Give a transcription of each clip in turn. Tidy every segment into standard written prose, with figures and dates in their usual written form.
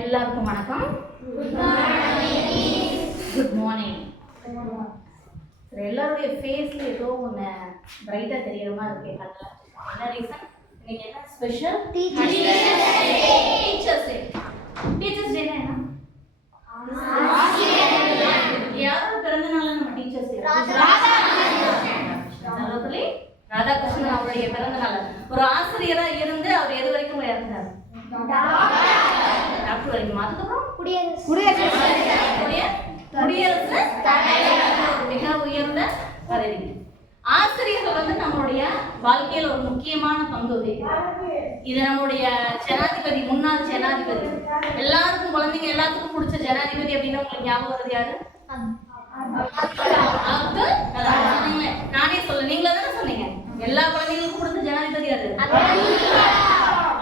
எல்லாருக்கும் வணக்கம். Good morning. எல்லாருடைய ஃபேஸ்ல ஏதோ ஒன்று பிரைட்டா தெரியற மாதிரி இருக்கு. என்ன ரீசன்? இன்னைக்கு என்ன special? Teachers day. Teachers day என்ன? யாரோட பிறந்த நாள் நம்ம டீச்சர்ஸ் டே? ராதாகிருஷ்ணன் அவருடைய பிறந்த நாள். ஒரு ஆசிரியரா இருந்து அவர் எது வரைக்கும் இறந்தார்? டாக்டர் வரைக்கும். அதுக்கப்புறம் குடியரசு மிக உயர்ந்த பதவி. ஆசிரியர்கள் வந்து நம்மளுடைய வாழ்க்கையில ஒரு முக்கியமான பங்கு வகிக்கிறார். இது நம்மளுடைய ஜனாதிபதி, முன்னாள் ஜனாதிபதி. எல்லாருக்கும் குழந்தைங்க எல்லாத்துக்கும் பிடிச்ச ஜனாதிபதி அப்படின்னு உங்களுக்கு ஞாபகம் வருது யாரு? நானே சொல்ல, நீங்களே தானே சொன்னீங்க எல்லா குழந்தைங்களுக்கும் பிடிச்ச ஜனாதிபதி யாரு?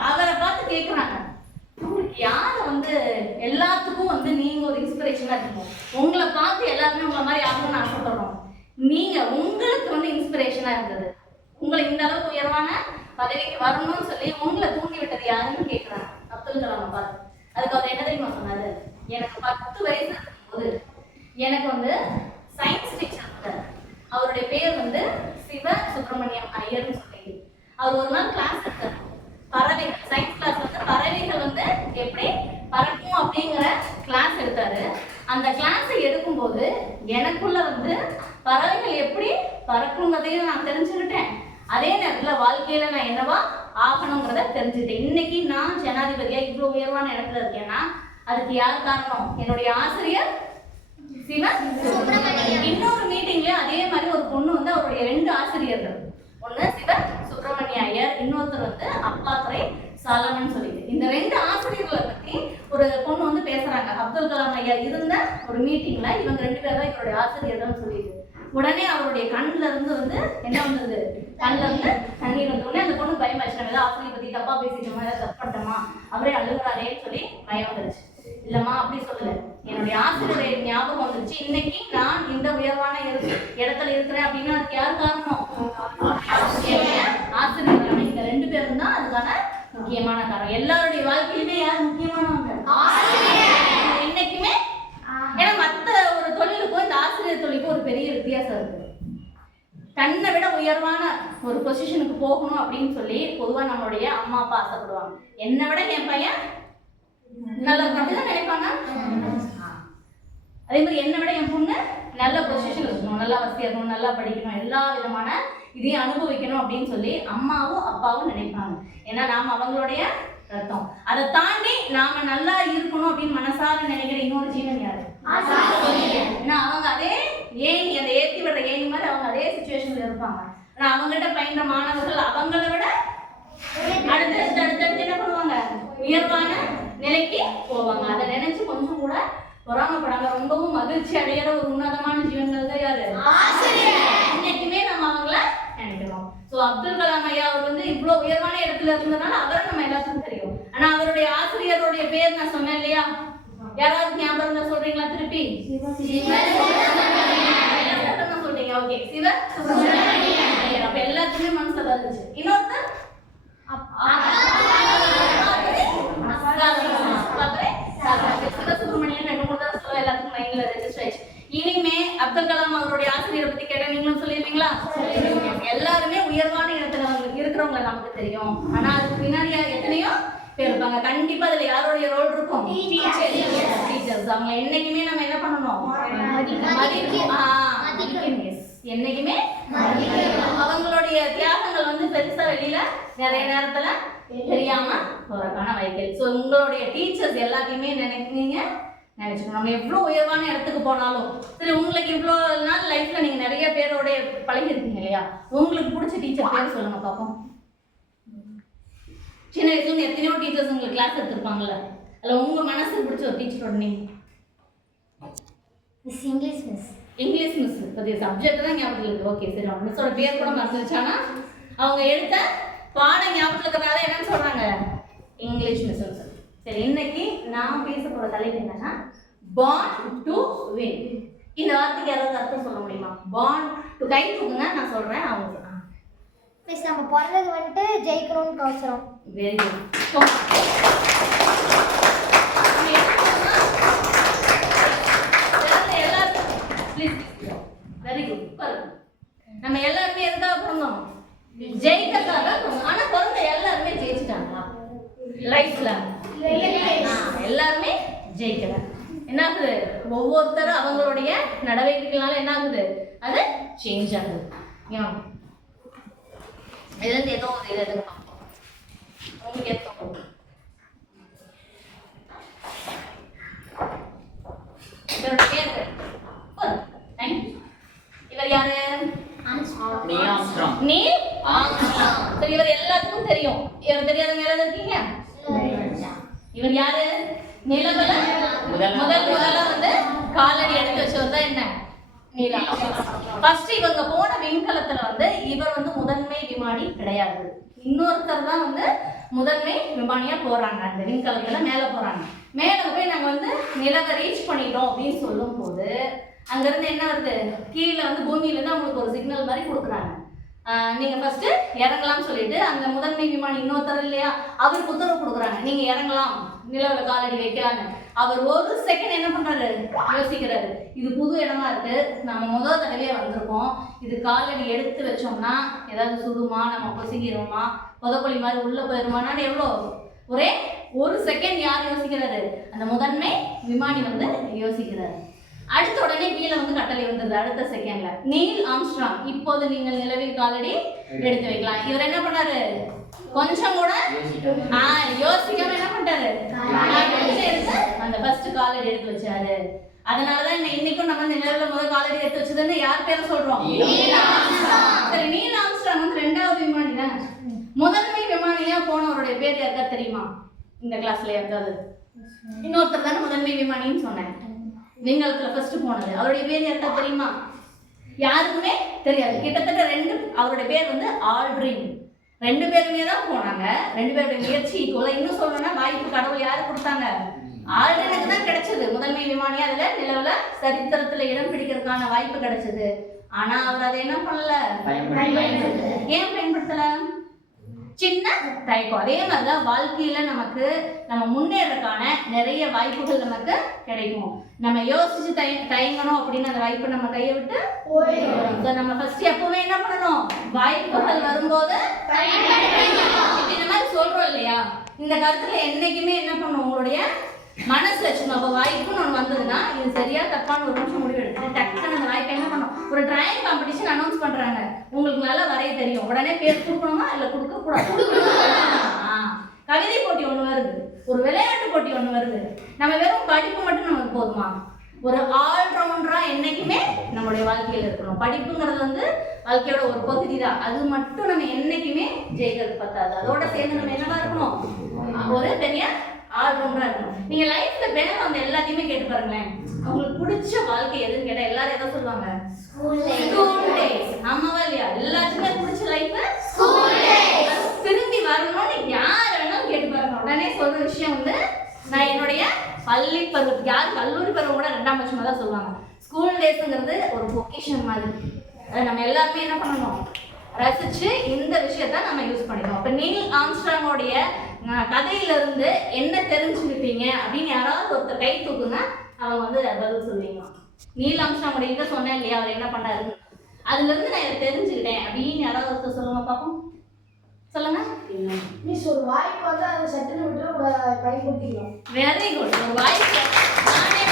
அவரை பார்த்து கேட்குறாங்க, யார் வந்து எல்லாத்துக்கும் வந்து நீங்க ஒரு இன்ஸ்பிரேஷனா இருக்கணும், உங்களை பார்த்து எல்லாருமே உங்களை மாதிரி ஆகணும்னு ஆசைப்படுறோம், நீங்க உங்களுக்கு வந்து இன்ஸ்பிரேஷனா இருந்தது, உங்களை இந்த அளவுக்கு உயர்வான பதவிக்கு வரணும்னு சொல்லி உங்களை தூண்டி விட்டது யாருன்னு கேட்குறாங்க அப்துல் கலாம் பார்த்து. அதுக்கு அவர் என்ன தெரியுமா சொன்னாரு? எனக்கு 10 வயசு இருக்கும்போது எனக்கு வந்து சயின்ஸ் டீச்சர் இருந்தார். அவருடைய பேர் வந்து சிவ சுப்பிரமணியம் ஐயர்னு சொல்லி. அவர் ஒரு நாள் கிளாஸ் எடுத்தார். பறவைகள், சயின்ஸ் கிளாஸ் வந்து பறவைகள் வந்து எப்படி பறக்கும் அப்படிங்கிற கிளாஸ் எடுத்தாரு. அந்த கிளாஸை எடுக்கும்போது எனக்குள்ள வந்து பறவைகள் எப்படி பறக்குங்கிறதையும் நான் தெரிஞ்சுக்கிட்டேன். அதே நேரத்தில் வாழ்க்கையில நான் என்னவா ஆகணுங்கிறத தெரிஞ்சுக்கிட்டேன். இன்னைக்கு நான் ஜனாதிபதியா இவ்வளவு உயர்வான இடத்துல இருக்கேன்னா அதுக்கு யார் காரணம்? என்னுடைய ஆசிரியர் சிவ சுப்பிரமணியம். இன்னொரு மீட்டிங்ல அதே மாதிரி ஒரு பொண்ணு வந்து அவருடைய 2 ஆசிரியர்கள், ஒண்ணு சிவ சுப்பிரமணிய ஐயர், இன்னொருத்தர் வந்து அப்பாத்துரை சாலமன் சொல்லிட்டு. இந்த 2 ஆசிரியர்களை பத்தி ஒரு பொண்ணு வந்து பேசுறாங்க. அப்துல் கலாம் ஐயா இருந்த ஒரு மீட்டிங்ல இவங்க 2 பேர் தான் இவருடைய ஆசிரியர்கள் சொல்லிட்டு. உடனே அவருடைய கண்ணுல இருந்து வந்து என்ன வந்தது? கண்ணுல இருந்து தண்ணீர் வந்த உடனே அந்த பொண்ணு பயமாயிடுச்சாங்க. ஏதாவது ஆசிரியர் பத்தி தப்பா பேசிட்டோமா, ஏதாவது தப்பு பண்ணிட்டோமா, அவரே அழுகுறாரேன்னு சொல்லி பயம் வந்துருச்சு. இல்லம்மா அப்படி சொல்லல, என்னுடைய ஆசிரியருடைய ஞாபகம் வந்துருச்சு. இன்னைக்கு நான் இந்த உயர்வான இடத்துல இருக்கிறேன் அப்படின்னா அதுக்கு யார் காரணம்? ஆசிரியர்கள். இந்த 2 பேரும் தான் அதுக்கான முக்கியமான காரணம். எல்லாருடைய வாழ்க்கையிலுமே யார் முக்கியமானவங்க? என்னைக்குமே. ஏன்னா மற்ற ஒரு தொழிலுக்கும் இந்த ஆசிரியர் தொழிலுக்கும் ஒரு பெரிய வித்தியாசம் இருக்கு. தன்னை விட உயர்வான ஒரு பொசிஷனுக்கு போகணும் அப்படின்னு சொல்லி பொதுவா நம்மளுடைய அம்மா அப்பா ஆசைப்படுவாங்க. என்னை விட என் பையன் நல்லா அப்படிதான் நினைப்பாங்க. அதே மாதிரி என்னை விட என் பொண்ணு நல்ல பொசிஷன் இருக்கணும், நல்லா வசதியா இருக்கணும், நல்லா படிக்கணும், எல்லா விதமான இதையும் அனுபவிக்கணும் அப்படின்னு சொல்லி அம்மாவும் அப்பாவும் நினைப்பாங்க. ஏன்னா நாம அவங்களுடைய ரத்தம். அதை தாண்டி நாம நல்லா இருக்கணும் அப்படின்னு மனசார நினைக்கிற இன்னொரு ஜீவன் யாரு? ஏன்னா அவங்க அதே ஏணி, அந்த ஏற்றி விடுற ஏணி மாதிரி அவங்க அதே சிச்சுவேஷன்ல இருப்பாங்க. ஆனா அவங்ககிட்ட பயின்ற மாணவர்கள் அவங்கள விட அடுத்தடுத்து என்ன பண்ணுவாங்க? உயர்வான நிலைக்கு போவாங்க. அதை நினைச்சு கொஞ்சம் கூட பொறாமப்படாம ரொம்பவும் மகிழ்ச்சி அடைகிற ஒரு உன்னதமான ஜீவன்கள் தான் யாரு? இன்னைக்குமே நம்ம அவங்கள நினைக்கிறோம். ஸோ அப்துல் கலாம் ஐயா அவர் வந்து இவ்வளவு உயர்வான இடத்துல இருந்ததுனால அவரை நம்ம எல்லாத்துக்கும் தெரியும். ஆனா அவருடைய ஆசிரியருடைய பேர் நான் சொன்னேன் இல்லையா? யாராவது ஞாபகம் இருந்தா சொல்றீங்களா? திருப்பி சொல்றீங்க. ஓகே, சிவ சுப்பிரமணியம் ஐயர். அப்ப எல்லாத்துக்குமே மனசுல வந்துச்சு. இன்னொருத்தர் எல்லாத்துக்கும் மைண்ட்ல ரெஜிஸ்டர் ஆயிடுச்சு. இனிமே அப்துல் கலாம் அவருடைய ஆசிரியரை பத்தி கேட்டா நீங்களும் சொல்லிருவீங்களா? எல்லாருமே உயர்வான இடத்துல இருக்கிறவங்க நமக்கு தெரியும். ஆனா அதுக்கு பின்னாடி எத்தனையோ பேர் இருப்பாங்க. கண்டிப்பா அதுல யாருடைய ரோல் இருக்கும்? டீச்சர்ஸ். அவங்க என்னைக்குமே நம்ம என்ன பண்ணணும்? என்னைக்குமே அவங்களுடைய தியாகங்கள் வந்து பெருசா வெளியில நிறைய நேரத்துல தெரியாம போறதுக்கான வைக்கல். ஸோ உங்களுடைய டீச்சர்ஸ் எல்லாத்தையுமே நினைச்சுக்கணும். நம்ம எவ்வளவு உயர்வான இடத்துக்கு போனாலும் சரி, உங்களுக்கு இவ்வளவு நாள் லைஃப்ல நீங்க நிறைய பேரோட பழகி இருக்கீங்க இல்லையா? உங்களுக்கு பிடிச்ச டீச்சர் பேர் சொல்லுங்க பாப்போம். சின்ன வயசுல எத்தனையோ டீச்சர்ஸ் உங்களுக்கு கிளாஸ் எடுத்திருப்பாங்கல்ல, அதுல உங்க மனசுக்கு பிடிச்ச ஒரு டீச்சரோட name? English miss. English miss. பத்தி சப்ஜெக்ட் தான் ஞாபகம் இருக்கு. ஓகே சரி, அவங்க மிஸ்ஸோட பேர் கூட மறந்துருச்சானா அவங்க எடுத்த பாடம் ஞாபகம் இருக்கிறனால என்னன்னு சொல்றாங்க? English miss. சரி, இன்னைக்கு நான் பேச போற தலைப்பு என்னன்னா born to win. இந்த வார்த்தைக்கு யாராவது அர்த்தம் சொல்ல முடியுமா? born to, கை தூக்குங்க, நான் சொல்றேன். அவங்க மிஸ் நம்ம பிறந்தது வந்துட்டு ஜெயிக்கணும்னு அவசரம். Very good. லைஃப்ல எல்லாருமே ஜெயிக்கல. என்ன ஆகுது? ஒவ்வொருத்தரும் அவங்களுடைய நடவடிக்கைகளால என்ன ஆகுது? அது சேஞ்ச் ஆகுது. ஏன் இதுல ஏதோ ஒரு இது எதுவும் உங்களுக்கு ஏதோ இவரோட பேர் இவர் யாரு? Neil Armstrong. சரி, இவர் எல்லாத்துக்கும் தெரியும். இவர் தெரியாதவங்க யாராவது இருக்கீங்க? இவர் யாரு? நிலவுல முதல்ல வந்து காலடி எடுத்து வச்சவர் தான் என்ன? Neil Armstrong. ஃபர்ஸ்ட் இவங்க போன விண்கலத்துல வந்து இவர் வந்து முதன்மை விமானி கிடையாது. இன்னொருத்தர் தான் வந்து முதன்மை விமானியா போறாங்க. அந்த விண்கலத்துல மேல போறாங்க. மேல போய் நாங்க வந்து நிலவை ரீச் பண்ணிட்டோம் அப்படின்னு சொல்லும் போது அங்க இருந்து என்ன வருது? கீழே வந்து பூமியில இருந்து அவங்களுக்கு ஒரு சிக்னல் மாதிரி கொடுக்குறாங்க. நீங்க ஃபர்ஸ்ட் இறங்கலாம்னு சொல்லிட்டு அந்த முதன்மை விமானி இன்னொருத்தர் இல்லையா, அவருக்கு உத்தரவு கொடுக்குறாங்க, நீங்க இறங்கலாம், நிலவுல காலடி வைக்கலான்னு. அவர் ஒரு செகண்ட் என்ன பண்றாரு? யோசிக்கிறாரு. இது புது இடமா இருக்கு, நம்ம முதல் தடவையே வந்திருக்கோம், இது காலடி எடுத்து வச்சோம்னா ஏதாவது சுடுமா, நம்ம பொசுங்கிடுவோமா, புதக்கொழி மாதிரி உள்ள போயிருமான்னு எவ்வளோ ஒரே ஒரு செகண்ட் யார் யோசிக்கிறாரு? அந்த முதன்மை விமானி வந்து யோசிக்கிறாரு. அடுத்த உடனே கீழே வந்து கட்டளை வந்துருது. அடுத்த செகண்ட்ல நீல் ஆம்ஸ்ட்ராங், இப்போது நீங்கள் நிலவில் காலடி எடுத்து வைக்கலாம். இவர் என்ன பண்ணாரு? கொஞ்சம் கூட யோசிக்காம என்ன பண்ணிட்டாரு? அந்த ஃபர்ஸ்ட் காலடி எடுத்து வச்சாரு. அதனாலதான் இன்னைக்கும் நம்ம நிலவுல முதல் காலடி எடுத்து வச்சதுன்னு யார் பேரை சொல்றோம்? சரி, நீல் ஆம்ஸ்ட்ராங் வந்து 2வது விமானி தான். முதன்மை விமானியா போனவருடைய பேர் யாருக்கா தெரியுமா? இந்த கிளாஸ்ல யாருக்காவது? இன்னொருத்தர் தானே முதன்மை விமானின்னு சொன்னேன். விண்கலத்துல ஃபர்ஸ்ட் போனது. அவருடைய பேர் யாருக்கா தெரியுமா? யாருக்குமே தெரியாது. கிட்டத்தட்ட அவருடைய பேர் வந்து ஆல்ட்ரின். 2 பேருமே தான் போனாங்க. 2 பேருடைய முயற்சி ஈக்குவலா. இன்னும் சொல்லணும்னா வாய்ப்பு கடவுள் யாரு கொடுத்தாங்க? ஆல்ட்ரினுக்கு தான் கிடைச்சது. முதன்மை விமானி அதுல நிலவுல சரித்திரத்துல இடம் பிடிக்கிறதுக்கான வாய்ப்பு கிடைச்சது. ஆனா அவர் அதை என்ன பண்ணல? ஏன் பயன்படுத்தல? சின்ன தயக்கம். அதே மாதிரிதான் வாழ்க்கையில நமக்கு நம்ம முன்னேறதுக்கான நிறைய வாய்ப்புகள் நமக்கு கிடைக்கும். நம்ம யோசிச்சு தயங்கணும் அப்படின்னு அந்த வாய்ப்பு நம்ம கையை விட்டு நம்ம ஃபர்ஸ்ட் எப்பவுமே என்ன பண்ணணும்? வாய்ப்புகள் வரும்போது இந்த மாதிரி சொல்றோம் இல்லையா? இந்த கருத்துல என்னைக்குமே என்ன பண்ணும்? உங்களுடைய மனசு வச்சுக்கணும். அப்போ வாய்ப்புன்னு ஒன்று வந்ததுன்னா இது சரியா தப்பான ஒரு நிமிஷம் முடிவு எடுத்து டக்குன்னு அந்த வாய்ப்பை என்ன பண்ணும்? ஒரு டிராயிங் காம்படிஷன் அனௌன்ஸ் பண்றாங்க, உங்களுக்கு நல்லா வரைய தெரியும், உடனே பேர் கொடுக்கணுமா இல்லை கொடுக்க கூடாது? கவிதை போட்டி ஒன்று வருது, ஒரு விளையாட்டு போட்டி ஒன்று வருது. நம்ம வெறும் படிப்பு மட்டும் நமக்கு போதுமா? ஒரு ஆல்ரவுண்டரா என்னைக்குமே நம்மளுடைய வாழ்க்கையில இருக்கணும். படிப்புங்கிறது வந்து வாழ்க்கையோட ஒரு பகுதி தான். அது மட்டும் நம்ம என்னைக்குமே ஜெயிக்கிறது பத்தாது. அதோட சேர்ந்து நம்ம என்னவா இருக்கணும்? ஒரு பெரிய ஆல்ரவுண்டரா இருக்கணும். நீங்க லைஃப்ல பேர் அந்த எல்லாத்தையுமே கேட்டு பாருங்களேன். உங்களுக்கு பிடிச்ச வாழ்க்கை எதுன்னு கேட்டா எல்லாரும் எதை சொல்லுவாங்க? School days. ஆமாவா இல்லையா? எல்லாத்துக்குமே பிடிச்ச லைஃப் ஸ்கூல் டேஸ். திரும்பி வரணும்னு யார் வேணாலும் கேட்டு பாருங்க. உடனே சொல்ற விஷயம் வந்து நான் என்னுடைய பள்ளி பருவம், யார் கல்லூரி பருவம் கூட 2ஆம் பட்சமா தான் சொல்லுவாங்க. ஸ்கூல் டேஸ்ங்கிறது ஒரு பொக்கிஷன் மாதிரி. அதை நம்ம எல்லாருமே என்ன பண்ணணும்? ரசிச்சு இந்த விஷயத்த நம்ம யூஸ் பண்ணிக்கணும். இப்போ நீல் ஆம்ஸ்ட்ராங்கோடைய கதையிலிருந்து என்ன தெரிஞ்சுக்கிட்டீங்க அப்படின்னு யாராவது ஒருத்தர் கை தூக்குங்க, அவங்க வந்து பதில் சொல்லுவீங்க. நீல் ஆம்ஸ்ட்ராங்கோடைய இதை சொன்னேன் இல்லையா, அவர் என்ன பண்ணாருன்னு, அதுல இருந்து நான் இதை தெரிஞ்சுக்கிட்டேன் அப்படின்னு யாராவது ஒருத்தர் சொல்லுங்க பார்ப்போம். சொல்லுங்க. மிஸ், ஒரு வாய்ப்பு வந்து அதை சட்டுன்னு விட்டு பயன்படுத்திக்கலாம். Very good. ஒரு வாய்ப்பு நானே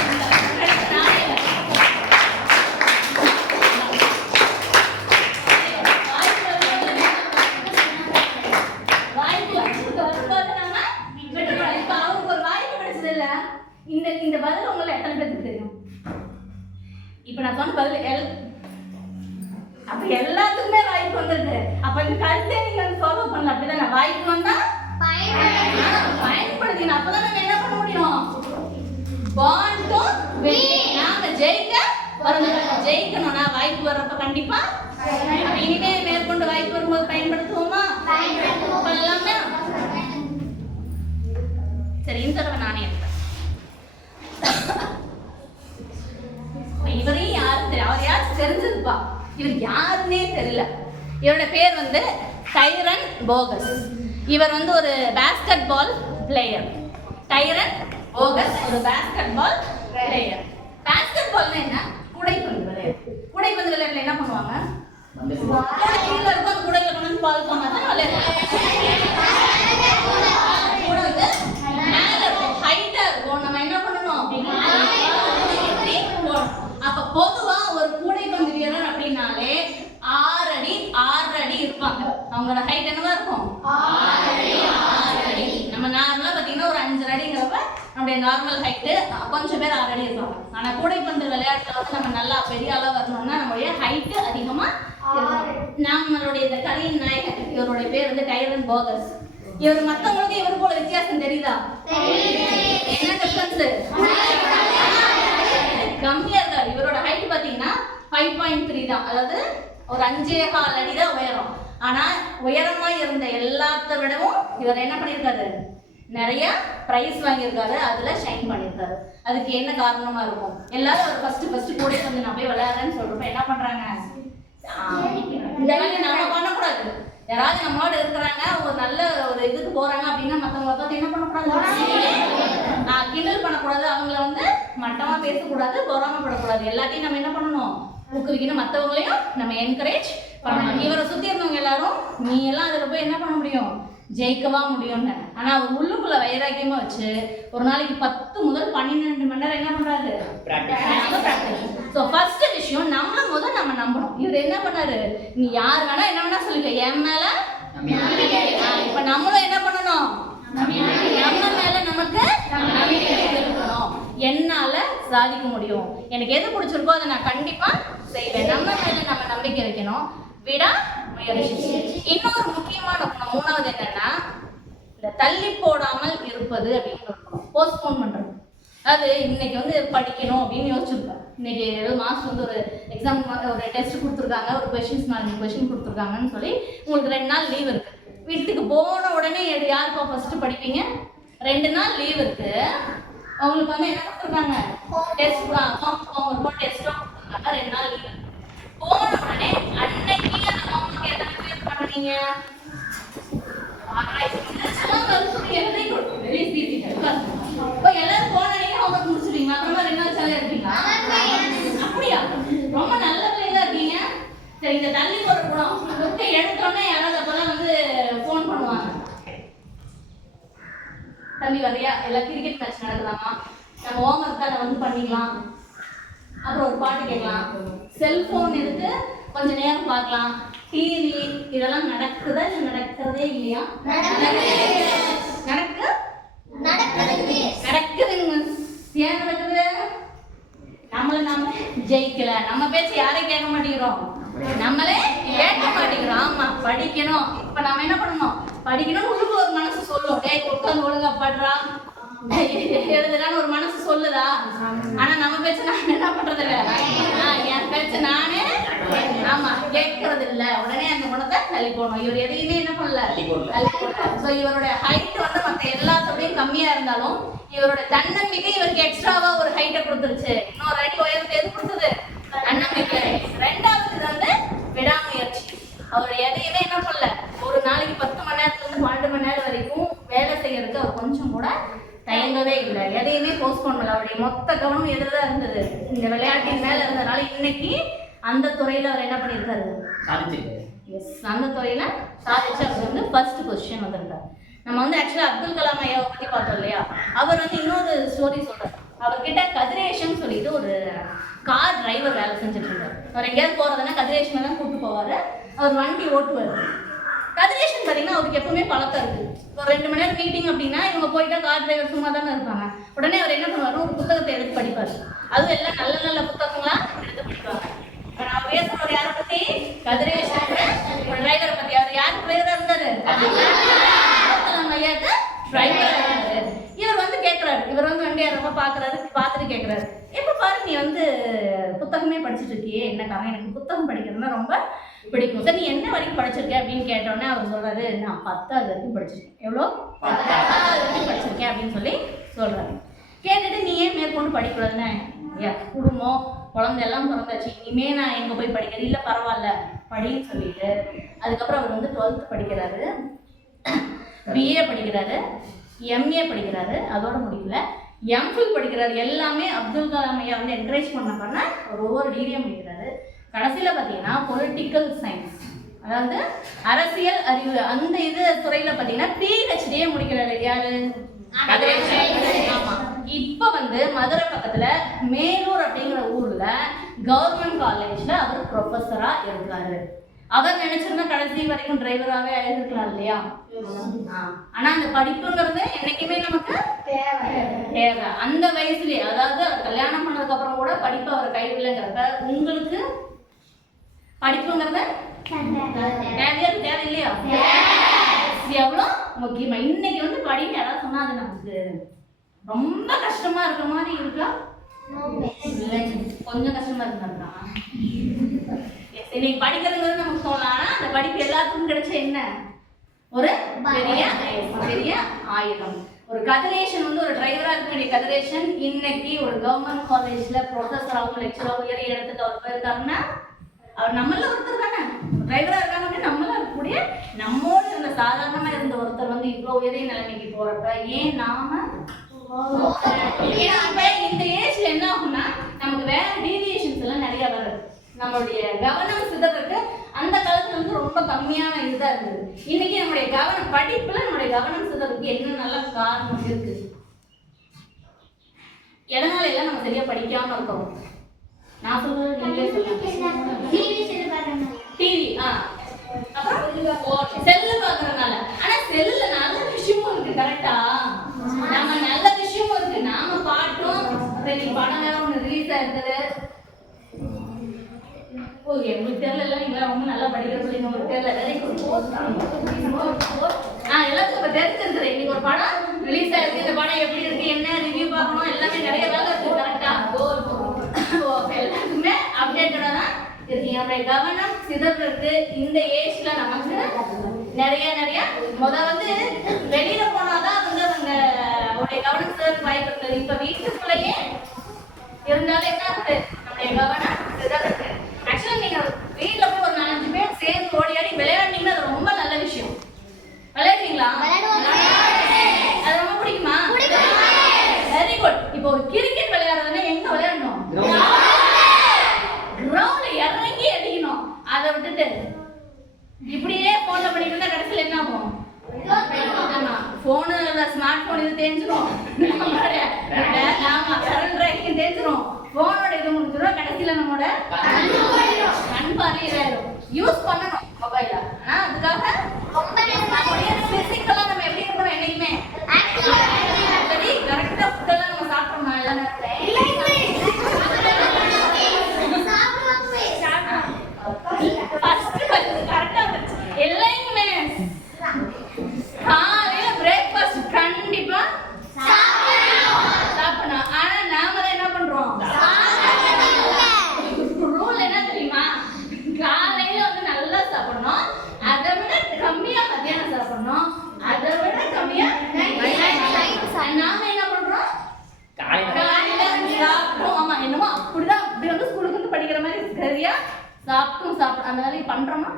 இந்த பதில் உங்களை எத்தனை பேருக்கு தெரியும்? இப்ப நான் சொன்ன பதில் அப்ப எல்லாத்துக்குமே வாய்ப்பு வந்துருது. அப்ப இந்த கருத்தை நீங்க ஃபாலோ பண்ணலாம். அப்படிதானே? வாய்ப்பு வந்தா பயன்படுத்தினா அப்பதான் நம்ம என்ன பண்ண முடியும்? born to win. நாம ஜெயிக்கணும்னா வாய்ப்பு வர்றப்ப கண்டிப்பா இனிமே மேற்கொண்டு வாய்ப்பு வரும்போது பயன்படுத்துவோமா? எல்லாமே சரி. இந்த தடவை நானே இவரையும் யாரும் தெரியும். அவர் யாரும் தெரிஞ்சதுப்பா, இவர் யாருன்னே தெரியல. இவரோட பேர் வந்து டைரன் போகஸ். இவர் வந்து ஒரு பேஸ்கெட் பால் பிளேயர். டைரன் போகஸ் ஒரு பேஸ்கெட் பால் பிளேயர். பேஸ்கெட் பால்னா என்ன? கூடைப்பந்து விளையாட்டு. கூடைப்பந்து விளையாட்டுல என்ன பண்ணுவாங்க? கூடையில இருக்கும், அந்த கூடையில கொண்டு வந்து பால் போனா தான் விளையாடுவாங்க. நம்முடைய நார்மல் ஹைட்டு கொஞ்சம் பேர் ஆல்ரெடி இருக்காங்க. ஆனால் கூடைப்பந்து விளையாட்டில் வந்து நம்ம நல்லா பெரிய அளவு வரணும்னா நம்மளுடைய ஹைட்டு அதிகமாக இருக்கணும். நம்மளுடைய இந்த கலையின் நாயகன் இவருடைய பேர் வந்து டைரன் போகஸ். இவர் மற்றவங்களுக்கு இவர் போல வித்தியாசம் தெரியுதா? என்ன டிஃபரன்ஸ்? கம்மியா இருக்காரு. இவரோட ஹைட் பாத்தீங்கன்னா 5.3 தான், அதாவது ஒரு 5.4 அடி தான் உயரம். ஆனா உயரமா இருந்த எல்லாத்த விடவும் இவர் என்ன பண்ணியிருக்காரு, நிறைய பிரைஸ் வாங்கியிருக்காரு, அதுல ஷைன் பண்ணியிருக்காரு. அதுக்கு என்ன காரணமா இருக்கும்? எல்லாரும் அவர் ஃபர்ஸ்ட் கூட வந்து நான் போய் விளையாடுறேன்னு சொல்றப்ப என்ன பண்றாங்க, இந்த வேலையை நாம பண்ணக்கூடாது. யாராவது நம்மளோட இருக்கிறாங்க, ஒரு நல்ல ஒரு இதுக்கு போறாங்க அப்படின்னா மற்றவங்களை பார்த்து என்ன பண்ணக்கூடாது, கிண்டல் பண்ணக்கூடாது, அவங்கள வந்து மட்டமா பேசக்கூடாது, பொறாமப்படக்கூடாது. எல்லாத்தையும் நம்ம என்ன பண்ணணும், ஊக்குவிக்கணும். மற்றவங்களையும் நம்ம என்கரேஜ் பண்ணணும். இவரை சுற்றி இருந்தவங்க எல்லாரும் நீ எல்லாம் அதில் போய் என்ன பண்ண முடியும், ஜெயிக்கவா முடியும்னு. ஆனால் அவர் உள்ளுக்குள்ள வைராக்கியமாக வச்சு ஒரு நாளைக்கு 10 முதல் 12 மணி நேரம் என்ன பண்ணுறாரு, ப்ராக்டிஸ். ஸோ ஃபர்ஸ்ட் விஷயம் நம்ம நம்பணும். இவர் என்ன பண்ணாரு, நீ யார் வேணா என்ன வேணா சொல்லிக்க, என் மேல இப்போ நம்மளும் என்ன பண்ணணும், நம்ம மேல நமக்கு நம்பிக்கை இருக்கணும். என்னால சாதிக்க முடியும், எனக்கு எது பிடிச்சிருக்கோ அதை நான் கண்டிப்பா செய்வேன். நம்ம மேல நம்ம நம்பிக்கை வைக்கணும், விடா முயற்சி. இன்னொரு முக்கியமான குணம் மூணாவது என்னன்னா, இந்த தள்ளி போடாமல் இருப்பது அப்படின்னு இருக்கணும். போஸ்ட்போன் பண்றது. அது இன்னைக்கு வந்து படிக்கணும் அப்படின்னு யோசிச்சிருப்பேன். இன்னைக்கு மாஸ்டர் வந்து ஒரு எக்ஸாம் ஒரு டெஸ்ட் கொடுத்துருக்காங்க, ஒரு கொஸ்டின் கொடுத்துருக்காங்கன்னு சொல்லி உங்களுக்கு 2 நாள் லீவ் இருக்கு. வீட்டுக்கு போன உடனே யாருப்பா ஃபர்ஸ்ட் படிப்பீங்க? 2 நாள் லீவ் இருக்கு, அவங்களுக்கு வந்து என்ன கொடுத்துருக்காங்க, டெஸ்ட் ஹோம்ஒர்க் டெஸ்ட்டும் கொடுத்துருக்காங்க. 2 நாள் லீவ் இருக்கு. போன உடனே அன்னைக்கு அந்த ஹோம்ஒர்க் எத்தனை பேர் பண்ணுவீங்க? இப்போ எல்லாரும் போன அன்னைக்கு ஹோம்ஒர்க் முடிச்சிருவீங்க, அப்புறமா 2 நாள் சேலை இருப்பீங்களா? அப்படியா? ரொம்ப நல்ல பிள்ளைங்க இருக்கீங்க. சரி, இந்த தள்ளி போற குணம் புக்கை எடுத்தோடனே யாராவது அப்பதான் வந்து ஃபோன் பண்ணுவாங்க, தம்பி வரையா, எல்லாம் கிரிக்கெட் மேட்ச் நடக்கலாமா, நம்ம ஹோம்ஒர்க் தான் வந்து பண்ணிக்கலாம், அப்புறம் ஒரு பாட்டு கேட்கலாம், செல்போன் எடுத்து கொஞ்ச நேரம் பார்க்கலாம், டிவி இதெல்லாம் நடக்குதா இல்லை நடக்கிறதே இல்லையா? நடக்குதுங்க. ஏன் நடக்குது? நாம ஜெயிக்கல, நம்ம பேச்சு யாரையும் கேட்க மாட்டேங்கிறோம், நம்மளே கேட்க மாட்டேங்கிறோம். ஆமா, படிக்கணும். இப்ப நம்ம என்ன பண்ணணும், படிக்கணும்னு உள்ளுக்கு ஒரு மனசு சொல்லும், டேய் உட்காந்து ஒழுங்கா படுறா எழுதுறான்னு ஒரு மனசு சொல்லுதா? ஆனா நம்ம பேச்சு நான் என்ன பண்றது இல்ல, என் பேச்சு நானே ஆமா கேட்கறது இல்ல. உடனே அந்த குணத்தை தள்ளி போடணும். இவர் எதையுமே என்ன பண்ணல, தள்ளி போடல. சோ இவருடைய ஹைட் வந்து மத்த எல்லாத்தோடையும் கம்மியா இருந்தாலும் இவரோட தன்னம்பிக்கை இவருக்கு எக்ஸ்ட்ராவா ஒரு ஹைட்டை கொடுத்துருச்சு. இன்னொரு அடி உயரத்தை எது கொடுத்தது, தன்னம்பிக்கை. 2வது வந்து விடாமுயற்சி. அவர் எதையுமே என்ன பண்ணல, ஒரு நாளைக்கு 10 மணி நேரத்துல இருந்து 12 மணி நேரம் வரைக்கும் வேலை செய்யறதுக்கு அவர் கொஞ்சம் கூட தயங்கவே இல்லை. எதையுமே போஸ்ட்போன் பண்ணல. அவருடைய மொத்த கவனம் எதுலதான் இருந்தது, இந்த விளையாட்டின் மேல இருந்ததுனால இன்னைக்கு அந்த துறையில அவர் என்ன பண்ணியிருக்காரு, அந்த துறையில சாதிச்சு அவர் வந்து ஃபர்ஸ்ட் பொசிஷன் வந்திருக்காரு. நம்ம வந்து ஆக்சுவலா அப்துல் கலாம் ஐயாவை பத்தி பார்த்தோம் இல்லையா, அவர் வந்து இன்னொரு ஸ்டோரி சொல்றாரு. அவர்கிட்ட கதிரேஷன் சொல்லிட்டு ஒரு கார் டிரைவர் வேலை செஞ்சுட்டு இருந்தார். அவர் எங்கேயாவது போறதுன்னா கதிரேஷனை தான் கூப்பிட்டு போவாரு, அவர் வண்டி ஓட்டுவார். கதிரேஷன் பார்த்தீங்கன்னா அவருக்கு எப்பவுமே பழக்கம் இருக்கு. ஒரு 2 மணி நேரம் மீட்டிங் அப்படின்னா இவங்க போயிட்டா கார் டிரைவர் சும்மா தானே இருப்பாங்க. உடனே அவர் என்ன பண்ணுவாரு, ஒரு புத்தகத்தை எடுத்து படிப்பாரு. அதுவும் எல்லாம் நல்ல நல்ல புத்தகங்களா எடுத்து படிப்பாங்க. இப்போ நான் பேசுறவர் யாரை பத்தி, கதிரேஷன் ஒரு டிரைவரை பத்தி. அவர் யாருக்கு டிரைவரா இருந்தாரு, ஐயாக்கு டிரைவரா இருந்தாரு. இவர் வந்து கேட்கிறாரு, இவர் வந்து வண்டியை ரொம்ப பார்த்துட்டு கேட்கிறாரு, எப்ப பாரு நீ வந்து புத்தகமே படிச்சுட்டு இருக்கியே, என்ன காரணம்? எனக்கு புத்தகம் படிக்கிறதுனா ரொம்ப பிடிக்கும். சார் நீ என்ன வரைக்கும் படிச்சிருக்கேன் அப்படின்னு கேட்டோன்னே அவர் சொல்றாரு, நான் 10வது வரைக்கும் படிச்சிருக்கேன். எவ்வளோ? 10வது வரைக்கும் படிச்சிருக்கேன் அப்படின்னு சொல்லி சொல்றாரு. கேட்டுட்டு நீ ஏன் மேற்கொண்டு படிக்கூடாதுன்னு, குடும்பம் குழந்தை எல்லாம் பிறந்தாச்சு, இனிமே நான் எங்க போய் படிக்கிறது, இல்லை பரவாயில்ல படின்னு சொல்லிட்டு அதுக்கப்புறம் அவர் வந்து 12th படிக்கிறாரு, பிஏ படிக்கிறாரு, எம்ஏ படிக்கிறாரு, அதோட முடியல எம்ஃபில் படிக்கிறாரு. எல்லாமே அப்துல் கலாம் ஐயா வந்து என்கரேஜ் பண்ண ஒவ்வொரு டிகிரியும் படிக்கிறாரு. கடைசியில் பார்த்தீங்கன்னா பொலிட்டிக்கல் சயின்ஸ், அதாவது அரசியல் அறிவு, அந்த இது துறையில் பார்த்தீங்கன்னா பிஹெச்டியே முடிக்கிறாரு. யாரு? ஆமா. இப்போ வந்து மதுரை பக்கத்துல மேலூர் அப்படிங்கிற ஊர்ல கவர்மெண்ட் காலேஜ்ல அவர் ப்ரொஃபஸரா இருக்காரு. அவர் நினைச்சிருந்தா கடைசி வரைக்கும் டிரைவராகவே இருக்கலாம் இல்லையா? ஆனா அந்த படிப்புங்கிறது என்னைக்குமே நமக்கு தேவை. தேவை. அந்த வயசுலயே, அதாவது கல்யாணம் பண்ணதுக்கு அப்புறம் கூட படிப்பு அவர் கைவிடலைங்கிறப்ப உங்களுக்கு படிப்புங்கிறத தேவை இல்லையா? எவ்வளோ முக்கியமா இன்னைக்கு வந்து படின்னு யாராவது சொன்னா அது நமக்கு ரொம்ப கஷ்டமா இருக்க மாதிரி இருக்கா? கொஞ்சம் கஷ்டமா இருந்தா இன்னைக்கு படிக்கிறதுங்கிறது நமக்கு சொல்லலாம். ஆனா அந்த படிப்பு எல்லாத்துக்கும் கிடைச்ச என்ன ஒரு பெரிய ஆயுதம். ஒரு கதிரேஷன் வந்து ஒரு டிரைவரா இருக்க வேண்டிய கதிரேஷன் இன்னைக்கு ஒரு கவர்மெண்ட் காலேஜ்ல ப்ரொஃபஸராகவும் லெக்சராகவும் உயரிய இடத்துக்கு அவர் போயிருக்காருன்னா அவர் நம்மள ஒருத்தர் தானே. டிரைவரா இருக்காங்க நம்மள இருக்கக்கூடிய நம்மோட இருந்த சாதாரணமா இருந்த ஒருத்தர் வந்து இவ்வளவு உயரிய நிலைமைக்கு போறப்ப ஏன் நாம இந்த ஏஜ்ல என்ன ஆகும்னா நமக்கு வேற டீவியேஷன்ஸ் எல்லாம் நிறைய வருது. நம்மளுடைய கவனம் சிதறதுக்கு அந்த காலத்துல வந்து ரொம்ப கம்மியான இதுதான் இருந்தது. இன்னைக்கு நம்முடைய கவனம் படிப்புல நம்முடைய கவனம் சிதறதுக்கு என்ன நல்ல காரணம் இருக்கு? எதனால எல்லாம் நம்ம சரியா படிக்காம இருக்கோம்? நான் சொல்றது நீங்களே சொல்லுங்க. டிவி அப்புறம் செல்லு பாக்குறதுனால. ஆனா செல்லுல நல்ல விஷயமும் இருக்கு, கரெக்டா? நம்ம நல்ல விஷயமும் இருக்கு. நாம பாட்டும் சரி, படம் வேற ஒண்ணு ரிலீஸ் ஆயிருக்குது. எங்களுக்கு தெரியல, நீங்க ரொம்ப நல்லா படிக்கிற சொல்லி உங்களுக்கு தெரியல. எல்லாத்துக்கும் இப்ப தெரிஞ்சிருக்குது. இன்னைக்கு ஒரு படம் ரிலீஸ் ஆயிருக்கு, இந்த படம் எப்படி இருக்கு, என்ன ரிவ்யூ பார்க்கணும், எல்லாமே நிறைய வேலை இருக்கு, கரெக்டா? எல்லாத்துக்குமே அப்டேட்டடா தான் இருக்கீங்க. நம்மளுடைய கவனம் சிதறதுக்கு இந்த ஏஜ்ல நமக்கு நிறைய வந்து வெளியில போனாதான் வந்து அவங்க உடைய கவனம் சிதறதுக்கு வாய்ப்பு இருக்குது. இப்ப வீட்டுக்குள்ளேயே இருந்தாலும் என்ன இருக்கு, நம்முடைய கவனம் சிதறதுக்கு. ஆக்சுவலா நீங்க வீட்டுல போய் ஒரு 4-5 பேர் சேர்ந்து ஓடியாடி விளையாடுனீங்கன்னா அது ரொம்ப நல்ல விஷயம். விளையாடுவீங்களா? அது ரொம்ப பிடிக்குமா? Very good. இப்போ ஒரு கிரிக்கெட் விளையாடுறதுன்னா எங்க விளையாடணும்? கிரவுண்ட்ல இறங்கி அடிக்கணும். அதை விட்டுட்டு இப்படியே போன்ல பண்ணிட்டு இருந்தா கடைசியில் என்ன ஆகும்? போனுல ஸ்மார்ட் போன் இது தேஞ்சிரும், கரண்ட் ரைட்டிங் தேஞ்சிரும், போனோட இது முடிஞ்சிடும், கடைசியில நம்மளோட கண் பார்வை இதாயிரும். யூஸ் பண்ணணும் மொபைல. ஆனா அதுக்காக பிசிக்கலா நம்ம எப்படி இருக்கணும் என்னைக்குமே சரி கரெக்டா ஃபுட்டெல்லாம் நம்ம சாப்பிட்டோம்னா எல்லா நேரத்துல காலையில பிரேக்ஃபாஸ்ட் கண்டிப்பா சாப்பிடணும். ஆனா நாம தான் என்ன பண்றோம்? ரூல் என்ன தெரியுமா? காலையில வந்து நல்லா சாப்பிடணும், அதை விட கம்மியா மத்தியானம் சாப்பிடணும், அதை விட கம்மியா நாம என்ன பண்றோம்? காலையில சாப்பிட்டோம். ஆமா, என்னமோ அப்படிதான் அப்படி வந்து ஸ்கூலுக்கு வந்து படிக்கிற மாதிரி சரியா சாப்பிட்டும் சாப்பிடும் அந்த வேலையை பண்றோமா?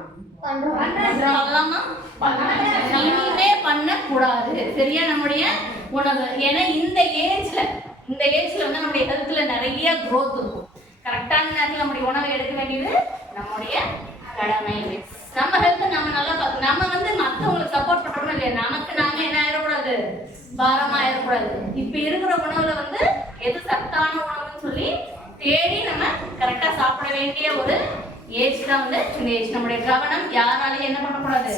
இனிமே பண்ணக்கூடாது. சரியா? நம்முடைய உணவு. ஏன்னா இந்த ஏஜ்ல வந்து நம்முடைய ஹெல்த்ல நிறைய growth இருக்கும். கரெக்டான நேரத்தில் நம்முடைய உணவை எடுக்க வேண்டியது நம்முடைய கடமை. நம்ம ஹெல்த் நம்ம நல்லா பார்க்கணும். நம்ம வந்து மற்றவங்களுக்கு சப்போர்ட் பண்றோம் இல்லையா, நமக்கு நாம என்ன ஆயிடக்கூடாது, பாரமா ஆயிடக்கூடாது. இப்ப இருக்கிற உணவுல வந்து எது சத்தான உணவுன்னு சொல்லி தேடி நம்ம கரெக்டா சாப்பிட வேண்டிய ஒரு ஏஜ் தான் வந்து இந்த ஏஜ். நம்முடைய கவனம் யாராலையும் என்ன பண்ணக்கூடாது,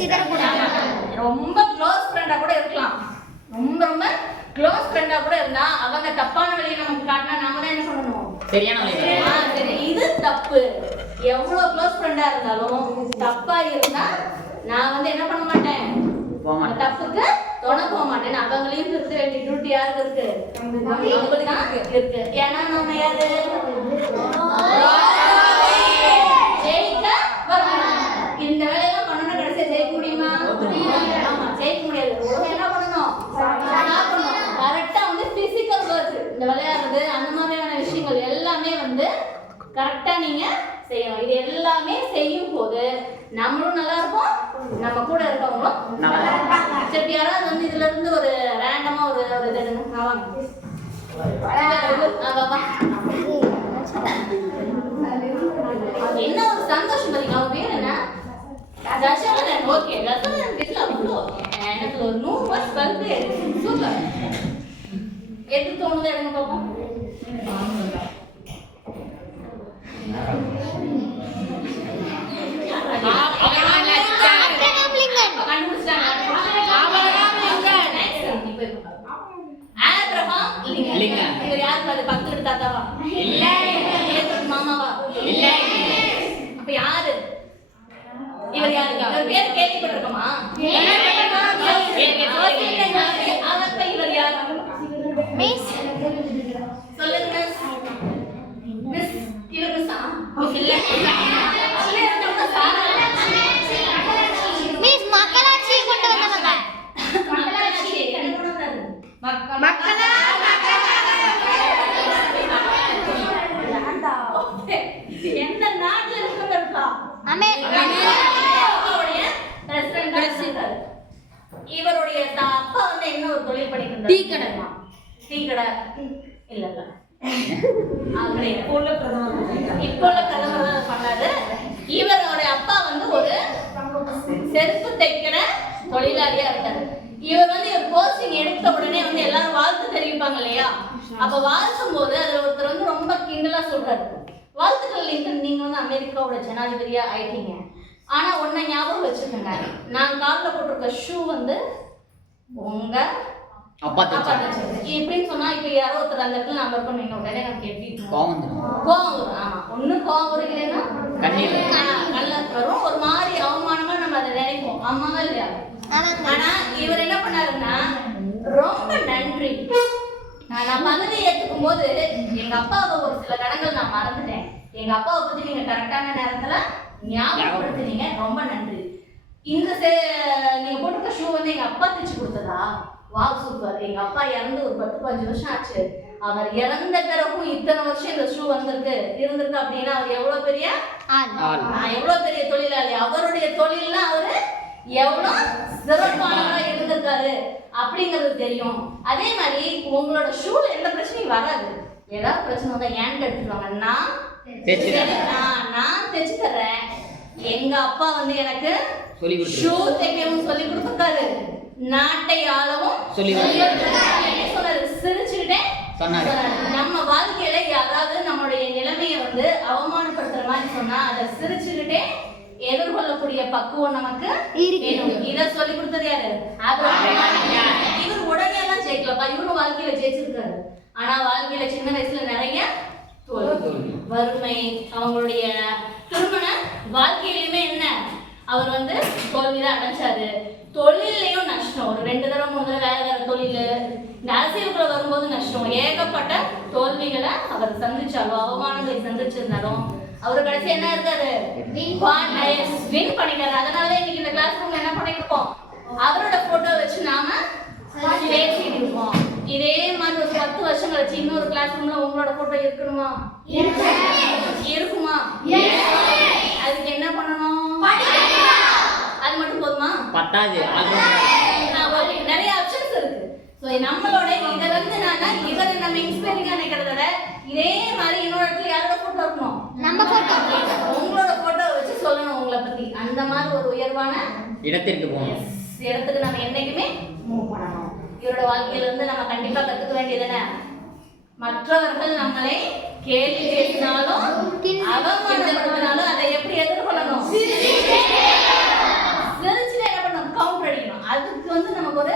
ரொம்ப க்ளோஸ் ஃப்ரெண்டா கூட இருக்கலாம், ரொம்ப க்ளோஸ் ஃப்ரெண்டா கூட இருந்தா அவங்க தப்பான வழியை நமக்கு காட்டினா நாம தான் என்ன பண்ணணும்? சரி, இது தப்பு. எவ்வளவு க்ளோஸ் ஃப்ரெண்டா இருந்தாலும் தப்பா இருந்தா நான் வந்து என்ன பண்ண மாட்டேன், தப்புக்கு துணை போக மாட்டேன். அவங்களையும் திருத்த வேண்டிய டியூட்டி யாருக்கு இருக்கு? அவங்களுக்கு தான் இருக்கு. ஏன்னா நம்ம யாரு? ஜெயிக்க வரணும். இந்த வேலையெல்லாம் பண்ணணும், கடைசியா ஜெயிக்க முடியுமா? ஆமா, ஜெயிக்க முடியாது. என்ன பண்ணணும்? கரெக்டா வந்து பிசிக்கல் ஒர்க், இந்த விளையாடுறது அந்த மாதிரியான விஷயங்கள் எல்லாமே வந்து கரெக்டா நீங்க செய்யணும். இது எல்லாமே செய்யும் போது நம்மளும் நல்லா இருப்போம், நம்ம கூட இருக்கவங்களும் நல்லா இருப்பாங்க. சரி, யாராவது வந்து இதுல இருந்து ஒரு ரேண்டமா ஒரு இது எடுங்க. என்ன ஒரு சந்தோஷம் பாத்தீங்களா? அவங்க பேர் என்ன? தசரதன். ஓகே, தசரதன் பேர்ல அவ்வளோ எனக்கு ஒரு 100 வருஷம் கல்வி. சூப்பர். எது தோணுது எடுங்க பார்ப்போம். ஆப்ரஹாம் இல்லைங்க. இவர் யார் பாரு? பக்கத்து தாத்தாவா? இல்ல. மாமாவா? இல்ல. அப்ப யாரு இவர்? யாரு? இவர் பேர் கேள்விப்பட்டிருக்கோமா? அவர்கிட்ட இவர் யார்? மிஸ் சொல்லுங்க மிஸ். இவர் மிஸ்ஸா? இல்ல. மிஸ் மக்களாட்சி கொண்டு வந்தவங்க. மக்களாட்சி என்ன கொண்டு வந்தாரு? எந்த நாட்டுல இருக்கா? இவருடைய அப்பா வந்து என்ன ஒரு தொழில் பண்ணிட்டு இருந்தாரு? டீ கடை இல்ல இல்ல. இப்போ உள்ள பிரதமர் தான் பண்ணாரு. இவருடைய அப்பா வந்து ஒரு செருப்பு தைக்கிற தொழிலாளியா இருக்காரு. இவர் வந்து இவர் போஸ்டிங் எடுத்த உடனே வந்து எல்லாரும் வாழ்த்து தெரிவிப்பாங்க இல்லையா? அப்ப வாழ்த்தும் போது அதுல ஒருத்தர் வந்து ரொம்ப கிண்டலா சொல்றாரு, வாழ்த்துக்கள் லிங்கன், நீங்க வந்து அமெரிக்காவோட ஜனாதிபதியா ஆயிட்டீங்க. ஆனா ஒன்ன ஞாபகம் வச்சுக்கோங்க, நான் கால்ல போட்டிருக்க ஷூ வந்து உங்க அப்பா இப்படின்னு சொன்னா இப்ப யாரோ ஒருத்தர் அந்த இடத்துல நம்ம இருக்கோம், நீங்க உடனே நமக்கு எப்படி கோவம் வரும்? ஆமா, ஒண்ணு கோவம் வரும், இல்லைன்னா கண்ணீர் வரும். ஒரு மாதிரி அவமானமா நம்ம அதை நினைப்போம், ஆமாவா இல்லையா? ஆனா இவர் என்ன பண்ணாருன்னா, ரொம்ப நன்றி, நான் பதவி ஏற்றுக்கும் போது எங்க அப்பாவை ஒரு சில கடங்கள் நான் மறந்துட்டேன், எங்க அப்பாவை பத்தி நீங்க கரெக்டான நேரத்துல ஞாபகப்படுத்தினீங்க, ரொம்ப நன்றி. இந்த நீங்க போட்டிருக்க ஷூ வந்து எங்க அப்பா தைச்சு கொடுத்ததா? வா சூப்பர். எங்க அப்பா இறந்து ஒரு 10-15 வருஷம் ஆச்சு. அவர் இறந்த பிறகும் இத்தனை வருஷம் இந்த ஷூ இருந்திருக்கு அப்படின்னா அவர் எவ்வளவு பெரிய தொழிலாளி, அவருடைய தொழில்ல அவரு எவ்வளவு சிறப்பானவரா இருந்திருக்காரு அப்படிங்கிறது தெரியும். அதே மாதிரி உங்களோட ஷூல எந்த பிரச்சனையும் வராது. ஏதாவது பிரச்சனை வந்தா ஏன்ட்டு எடுத்துக்கோங்க, நான் தைச்சு தர்றேன். எங்க அப்பா வந்து எனக்கு ஷூ தைக்கவும் சொல்லி கொடுத்துருக்காரு, நாட்டை ஆளவும் சொல்லி சொன்னாரு. சிரிச்சுக்கிட்டே நம்ம வாழ்க்கையில யாராவது நம்மளுடைய நிலைமையை வந்து அவமானப்படுத்துற மாதிரி சொன்னா அதை சிரிச்சுக்கிட்டே எதிர்கொள்ளக்கூடிய பக்குவம் நமக்கு வேணும். இத சொல்லி கொடுத்தது யாரு? இவர் உடனே எல்லாம் ஜெயிக்கலப்பா, இவரும் வாழ்க்கையில ஜெயிச்சிருக்காரு. ஆனா வாழ்க்கையில சின்ன வயசுல நிறைய வறுமை, அவங்களுடைய திருமண வாழ்க்கையிலுமே என்ன, அவர் வந்து தோல்விதான் அடைஞ்சாரு. தொழிலையும் நஷ்டம், ஒரு 2 தடவை 3 தடவை வேற தொழில், இந்த அரசியலுக்குள்ள வரும்போது நஷ்டம், ஏகப்பட்ட தோல்விகளை அவர் சந்திச்சாலும் அவமானங்களை சந்திச்சிருந்தாலும் அவர் கடைசி என்ன இருக்காரு? வின் பண்ணிட்டாரு. அதனால இன்னைக்கு இந்த கிளாஸ் ரூம்ல என்ன பண்ணிருக்கோம், அவரோட போட்டோ வச்சு நாம பேசிட்டு இருக்கோம். இதே மாதிரி ஒரு 10 வருஷம் கழிச்சு இன்னொரு கிளாஸ் ரூம்ல உங்களோட போட்டோ இருக்குமா? இருக்குமா? அதுக்கு என்ன பண்ணணும்? அது மட்டும் போதுமா? பத்தாது. நிறைய ஆப்ஷன்ஸ் இருக்கு. சோ நம்மளோட இத வந்து நான் இவரை நம்ம இன்ஸ்பைரிங்கா நினைக்கிறத விட இதே மாதிரி இன்னொரு இடத்துல யாரோட போட்டோ இருக்கணும்? நம்ம போட்டோ, உங்களோட போட்டோ வச்சு சொல்லணும் உங்களை பத்தி. அந்த மாதிரி ஒரு உயர்வான இடத்திற்கு போகணும். இடத்துக்கு நம்ம என்னைக்குமே மூவ் பண்ணணும். இவரோட வாழ்க்கையில இருந்து நம்ம கண்டிப்பா கத்துக்க வேண்டியது என்ன, மற்றவர்கள் நம்மளை கேள்வி பேசினாலும் அவமானப்படுத்தினாலும் அதை எப்படி எதிர்கொள்ளணும்? சிரிச்சுட்டு என்ன பண்ணணும்? கவுண்டர் அடிக்கணும். அதுக்கு வந்து நமக்கு ஒரு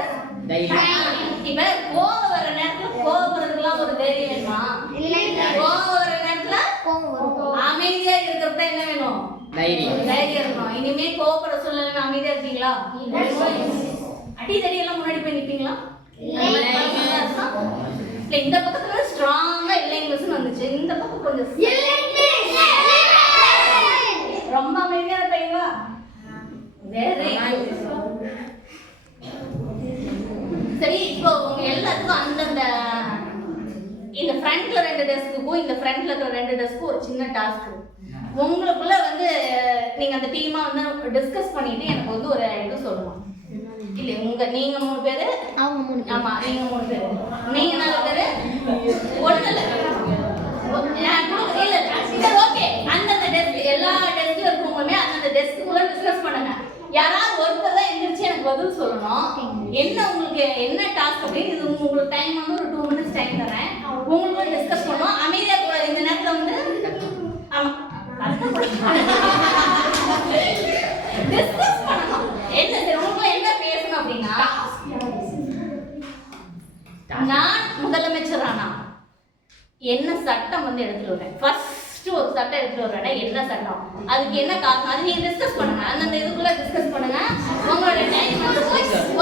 இப்ப கோவம் வர நேரத்துல கோவப்படுறதுலாம் ஒரு தைரியம் வேணுமா? கோவம் வர நேரத்துல அமைதியா இருக்கிறது என்ன வேணும்? தைரியம் இருக்கணும். இனிமே கோவப்பட சொல்லல அமைதியா இருக்கீங்களா? அடி தடி எல்லாம் முன்னாடி போய் நிப்பீங்களா? இந்த பக்கத்துல ஸ்ட்ராங்கா இல்லை இங்கிலீஷ்னு வந்துச்சு, இந்த பக்கம் கொஞ்சம் ரொம்ப அமைதியா இருப்பீங்களா? சரி, இப்போ உங்க எல்லாத்துக்கும் அந்தந்த இந்த ஃப்ரண்ட்ல 2 டெஸ்க்குக்கும் இந்த ஃப்ரண்ட்ல இருக்கிற 2 டெஸ்க்கும் ஒரு சின்ன டாஸ்க். உங்களுக்குள்ள வந்து நீங்க அந்த டீமா வந்து டிஸ்கஸ் பண்ணிட்டு எனக்கு வந்து ஒரு இது சொல்லணும். இல்ல நீங்க 3 பேரு, அவங்க 3. ஆமா, நீங்க 3 பேரு, நீங்க 4 பேரு, ஒண்ணு இல்ல இல்ல ஓகே. அந்தந்த டெஸ்க் எல்லா டெஸ்க்ல இருக்கவங்களுமே அந்தந்த டெஸ்க்குள்ள டிஸ்கஸ் பண்ணுங்க. யாராவது ஒருத்தர் தான் எந்திரிச்சு எனக்கு பதில் சொல்லணும். என்ன உங்களுக்கு என்ன டாஸ்க் அப்படின்னு, இது உங்களுக்கு டைம் வந்து ஒரு 2 மினிட்ஸ் டைம் தரேன். உங்களுக்கு டிஸ்கஸ் பண்ணுவோம். அமைதியா கூடாது இந்த நேரத்துல வந்து. ஆமா, டிஸ்கஸ் பண்ணணும். என்ன சரி உங்களுக்கு என்ன பேசணும் அப்படின்னா நான் முதலமைச்சர் ஆனா என்ன சட்டம் வந்து எடுத்துட்டு வரேன். ஃபர்ஸ்ட் ஒரு சட்டம் எடுத்துட்டு வரேன்னா என்ன சட்டம், அதுக்கு என்ன காரணம், அது நீங்க டிஸ்கஸ் பண்ணுங்க. அந்த இதுக்குள்ள டிஸ்கஸ் பண்ணுங்க. உங்களோட டைம்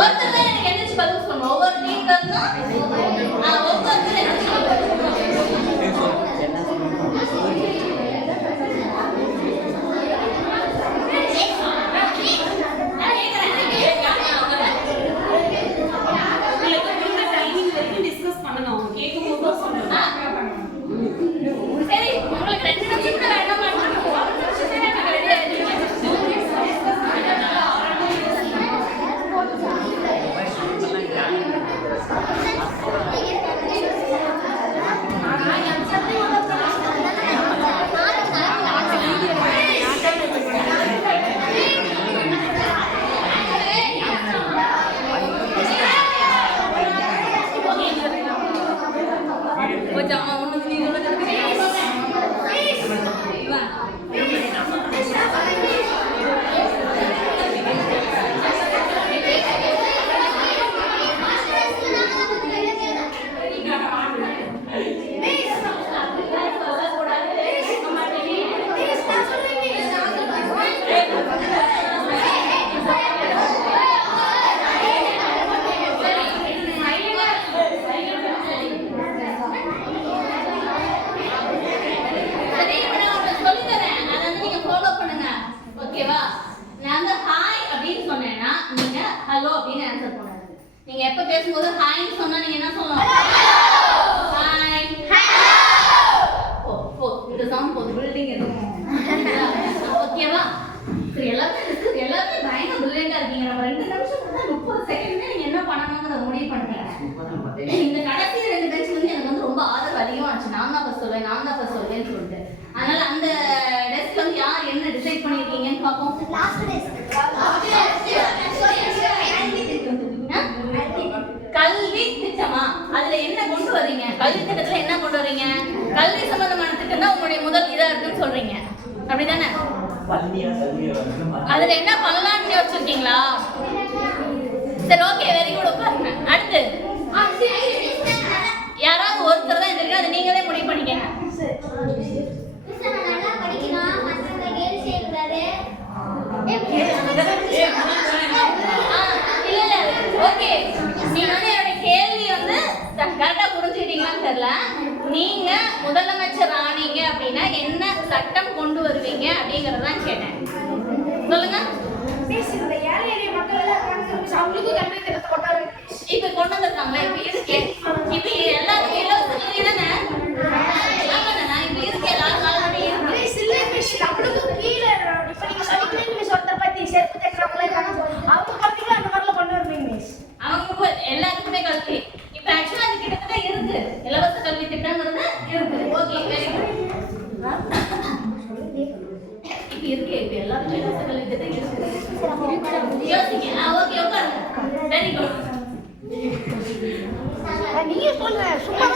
ஒருத்தர் தான் எனக்கு எந்திரிச்சு பதில் சொல்லணும். ஒவ்வொரு டீம்ல இருந்தும் ஒவ்வொருத்தர் சரி, உங்களுக்கு 2 நிமிஷம் கூட வேண்டாம் நீங்க எப்ப பேசும்போது ஹாய் சொன்னா நீங்க என்ன சொல்லணும்? ஹாய் இந்த சவுண்ட் போது பில்டிங் இருக்கும். ஓகேவா? சரி, எல்லாமே பயங்கர பிரில்லியண்டா இருக்கீங்க. நம்ம 2 நிமிஷம் 30 செகண்ட்ல நீங்க என்ன பண்ணணும்ங்கறத முடிவு பண்ணிட்டீங்க. இந்த கடைசி 2 பெஞ்ச் வந்து எனக்கு வந்து ரொம்ப ஆதரவு அதிகமாச்சு. நான் தான் ஃபர்ஸ்ட் சொல்வேன்னு சொல்லிட்டு. அதனால அந்த டெஸ்க் வந்து யார் என்ன டிசைட் பண்ணிருக்கீங்கன்னு பாப்போம். லாஸ்ட் டெஸ்க் கல்வி திட்டமா, அதுல என்ன கொண்டு வரீங்க? கல்வி திட்டத்துல என்ன கொண்டு வரீங்க? கல்வி சம்பந்தமான திட்டம் தான் உங்களுடைய முதல் இதா இருக்குன்னு சொல்றீங்க, அப்படிதானே? அதுல என்ன பண்ணலாம்னு யோசிச்சிருக்கீங்களா? சரி, ஓகே, வெரி குட். உட்காருங்க. அடுத்து யாராவது ஒருத்தர் தான் எந்திரிக்க, அது நீங்களே முடிவு பண்ணிக்கங்க. இல்ல ஓகே, நீங்க வந்து என்னோட கேள்வி வந்து கரெக்டா புரிஞ்சுக்கிட்டீங்களான்னு தெரியல. நீங்க முதலமைச்சர் ஆனீங்க அப்படின்னா என்ன சட்டம் கொண்டு வருவீங்க அப்படிங்கறதான் கேட்டேன். சொல்லுங்க. இப்ப கொண்டு வந்திருக்காங்களா? இப்ப இருக்கு. இப்ப எல்லாருக்கும் இலவச கல்வி தானே? நான் இப்ப இருக்கு, எல்லாரும் ஆல்ரெடி இருக்கு. நம்மளுக்கு கீழே இப்ப நீங்க சொல்லிக்கிறீங்க மிஸ், ஒருத்தர் பத்தி செருப்பு தைக்கிறவங்களே அவங்க பர்டிகுலர் அந்த மாதிரிலாம் கொண்டு வருவீங்க மிஸ். அவங்க எல்லாருக்குமே கல்வி இப்ப ஆக்சுவலா அது கிட்டத்தட்ட இருக்கு. இலவச கல்வி திட்டம்ங்கிறது இருக்கு. Okay, very good. இப்ப இருக்கு, இப்ப எல்லாருக்கும் இலவச கல்வி திட்டம் இருக்கு. யோசிங்க. ஓகே, உட்காருங்க. Very good. நீங்க சொல்லுங்க, சும்மா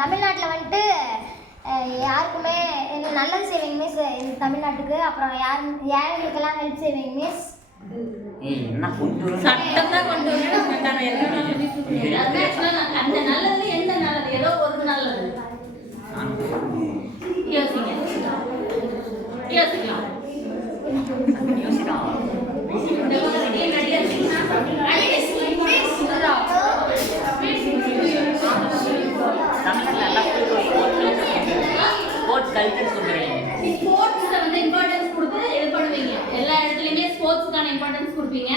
தமிழ்நாட்டில் வந்துட்டு யாருக்குமே நல்லது செய்வீங்க மிஸ். தமிழ்நாட்டுக்கு அப்புறம் யாருங்களுக்கெல்லாம் ஹெல்ப் செய்வீங்க மிஸ். சட்டம் தான் கொண்டு அந்த நல்லது எந்த நல்லது, ஏதோ ஒரு நல்லது யோசிங்க. யோசிக்கலாம். ஸ்போர்ட்ஸ்ல வந்து இம்பார்ட்டன்ஸ் கொடுத்து இது பண்ணுவீங்க. எல்லா இடத்துலயுமே ஸ்போர்ட்ஸ்க்கான இம்பார்ட்டன்ஸ் கொடுப்பீங்க.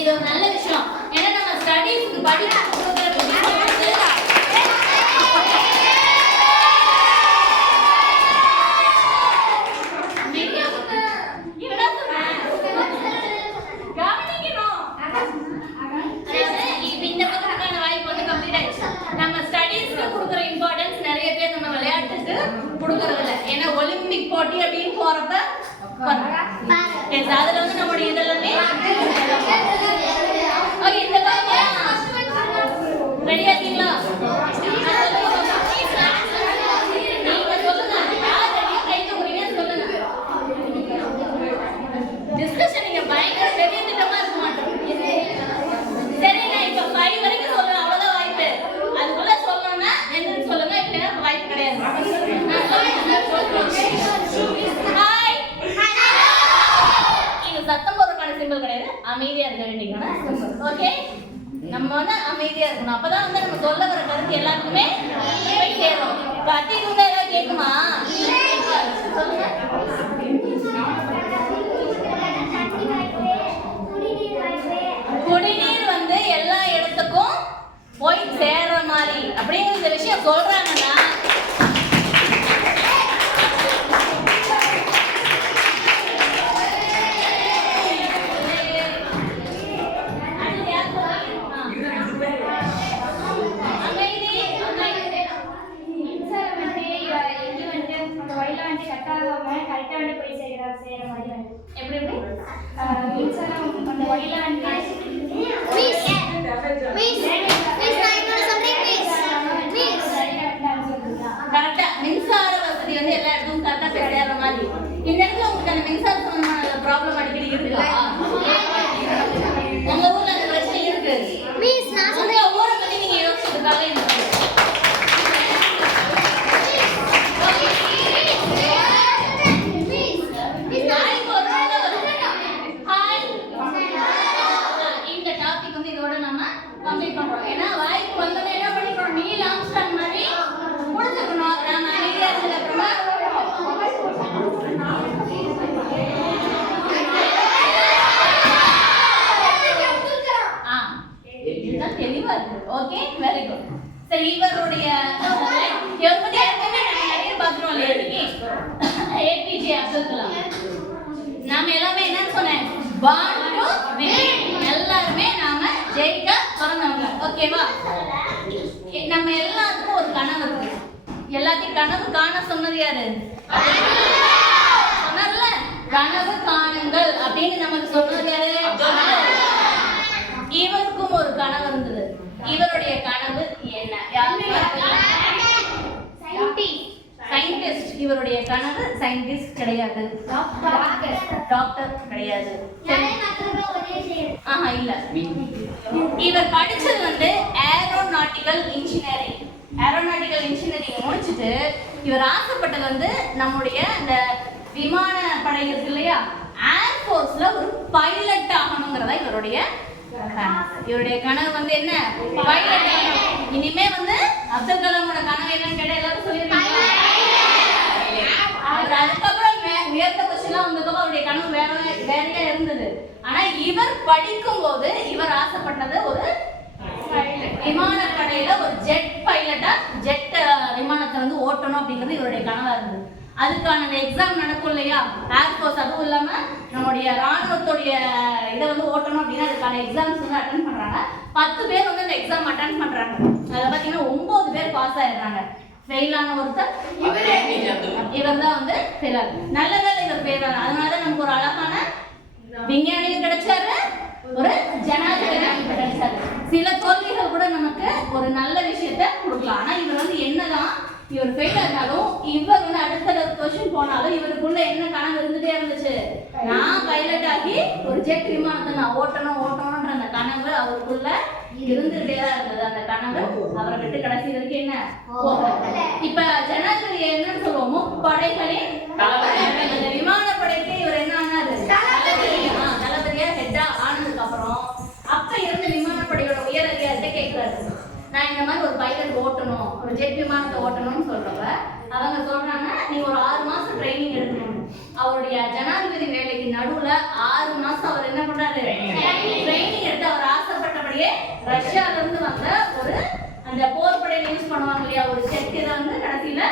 இது ஒரு நல்ல விஷயம். ஏன்னா நம்ம ஸ்டடீஸ்க்கு படிக்க நம்ம ஸ்டடீஸ்க்கு கொடுக்குற இம்பார்ட்டன்ஸ் கொடுக்கறது இல்லை. ஏன்னா ஒலிம்பிக் போட்டி அப்படின்னு போறப்ப அதுல வந்து நம்மளுடைய இதெல்லாமே இந்த ரெடியா இருக்கீங்களா? நீங்க சொல்லுங்க, யார் ரெடியா கை தூக்குறீங்கன்னு சொல்லுங்க. டிஸ்கஷன் நீங்க பயங்கர பெரிய திட்டமா இருக்க மாட்டோம். சரிங்க, இப்ப 5 வரைக்கும் சொல்லுங்க, அவ்வளவுதான் வாய்ப்பு. அதுக்குள்ள சொல்லணும்னா என்னன்னு சொல்லுங்க, இல்லைன்னா வாய்ப்பு கிடையாது. ஹாய், இது சத்தம் போடுறதுக்கான சிம்பிள் கிடையாது, அமைதியா இருக்க வேண்டியதுக்கான சிம்பிள். ஓகே, நம்ம வந்து அமைதியா இருக்கணும். அப்பதான் வந்து நம்ம சொல்ல வர கருத்து எல்லாத்துக்குமே போய் சேரும். கத்திட்டு ஏதாவது கேட்குமா? சொல்லுங்க. குடிநீர் வந்து எல்லா இடத்துக்கும் போய் சேர்ற மாதிரி அப்படிங்கிற இந்த விஷயம் சொல்றாங்கன்னா எப்படி கரெக்டா மின்சார வசதி வந்து எல்லா இடத்துக்கும் கரெக்டா சேர்ற மாதிரி. இந்த இடத்துல உங்களுக்கு அந்த மின்சார சம்பந்தமான ப்ராப்ளம் அடிக்கடி இருக்குல்ல? உங்க ஊர்ல அந்த பிரச்சனை இருக்கு. உங்க ஊரை பத்தி நீங்க யோசிச்சதுக்காக கம்ப்ளீட் பண்றோம். ஏன்னா வாய்ப்பு வந்தோடனே என்ன பண்ணிக்கணும், நீல் ஆம்ஸ்ட்ராங் மாதிரி முடிச்சுக்கணும். நம்ம அமைதியா இருக்கிறப்ப இதுதான் தெளிவா இருக்கு. Okay, very good. சரி, இவருடைய இவரை பத்தி ஏற்கனவே நம்ம நிறைய பார்த்துருவோம் இல்லையா? ஏபிஜே அப்துல் கலாம். நாம எல்லாமே என்னன்னு சொன்னேன், born to win. எல்லாருமே நாம ஜெயிக்க பிறந்தவங்க. ஓகேவா? நம்ம எல்லாத்துக்கும் ஒரு கனவு இருக்கு. எல்லாத்தையும் கனவு காண சொன்னது யாரு? சொன்னார்ல, கனவு காணுங்கள் அப்படின்னு நமக்கு சொன்னது யாரு? இவருக்கும் ஒரு கனவு இருந்தது. இவருடைய கனவு என்ன? சயின்டிஸ்ட். இவருடைய கனவு சயின்டிஸ்ட் கிடையாது, டாக்டர் கிடையாது. இல்ல, இவர் படிச்சது வந்து ஏரோநாட்டிக்கல் இன்ஜினியரிங். ஏரோநாட்டிக்கல் இன்ஜினியரிங் முடிச்சுட்டு இவர் ஆசைப்பட்டது வந்து நம்முடைய இந்த விமான படை இருக்கு இல்லையா, ஏர்போர்ட்ஸ்ல ஒரு பைலட் ஆகணுங்கிறதா இவருடைய கனவு வந்து என்ன, பைலட் ஆகணும். இனிமே வந்து அப்துல் கலாமோட கனவு என்னன்னு கேட்டா எல்லாரும் சொல்லிருக்காங்க. அதுக்கப்புறம் உயர்ந்த கொஸ்டின்லாம் வந்ததுக்கு அவருடைய கனவு வேறையா இருந்தது. ஆனா இவர் படிக்கும் போது இவர் ஆசைப்பட்டது ஒரு விமானப்படையில ஒரு ஜெட் பைலட்டா, ஜெட் விமானத்தை வந்து ஓட்டணும் அப்படிங்கிறது இவருடைய கனவா இருந்தது. அதுக்கான எக்ஸாம் நடக்கும் இல்லையா, ஏர்போர்ஸ். அதுவும் இல்லாம நம்முடைய ராணுவத்துடைய இதை வந்து ஓட்டணும் அப்படின்னா அதுக்கான எக்ஸாம்ஸ் வந்து அட்டன் பண்றாங்க. 10 பேர் வந்து அந்த எக்ஸாம் அட்டன் பண்றாங்க. அதுல பாத்தீங்கன்னா 9 பேர் பாஸ் ஆயிடுறாங்க. ஃபெயிலான ஒருத்தர் இவர் தான் வந்து ஃபெயிலார். நல்ல வேலை இவர் ஃபெயிலார். அதனாலதான் நமக்கு ஒரு அழகான விஞ்ஞானியும் கிடைச்சாரு, ஒரு ஜனாதிபதி கிடைச்சாரு. சில தோல்விகள் கூட நமக்கு ஒரு நல்ல விஷயத்த கொடுக்கலாம். ஆனா இவர் வந்து என்னதான் இவர் ஃபெயில் ஆனாலும் இவர் வந்து அடுத்த கொஸ்டின் போனாலும் இவருக்குள்ள என்ன கனவு இருந்துட்டே இருந்துச்சு, நான் பைலட் ஆகி ஒரு ஜெட் விமானத்தை நான் ஓட்டணும்ன்ற அந்த கனவு அவருக்குள்ள இருந்துகிட்டே தான் இருந்தது. அந்த கனவு அவரை விட்டு கடைசி வரைக்கும் என்ன இப்ப ஜனாதிபதி என்னன்னு சொல்லுவோம், முப்படைகளின் அந்த விமானப்படைக்கு இவர் என்ன ஆனாரு, தளபதியா ஹெட்டா ஆனதுக்கு அப்புறம் அப்ப இருந்த விமானப்படையோட உயர் அதிகாரிட்ட கேட்கிறாரு, நான் இந்த மாதிரி ஒரு பைலட் ஓட்டணும், ஒரு ஜெட் விமானத்தை ஓட்டணும்னு சொல்றப்ப அவங்க சொல்றாங்க, நீங்க ஒரு 6 மாசம் ட்ரைனிங் எடுக்கணும். அவருடைய ஜனாதிபதி வேலைக்கு நடுவுல 6 மாசம் அவர் என்ன பண்றாரு, ட்ரைனிங் எடுத்து அவர் ஆசைப்பட்டபடியே ரஷ்யால இருந்து வந்த ஒரு அந்த போர்படையில யூஸ் பண்ணுவாங்க இல்லையா ஒரு ஜெட், இதை வந்து கடைசியில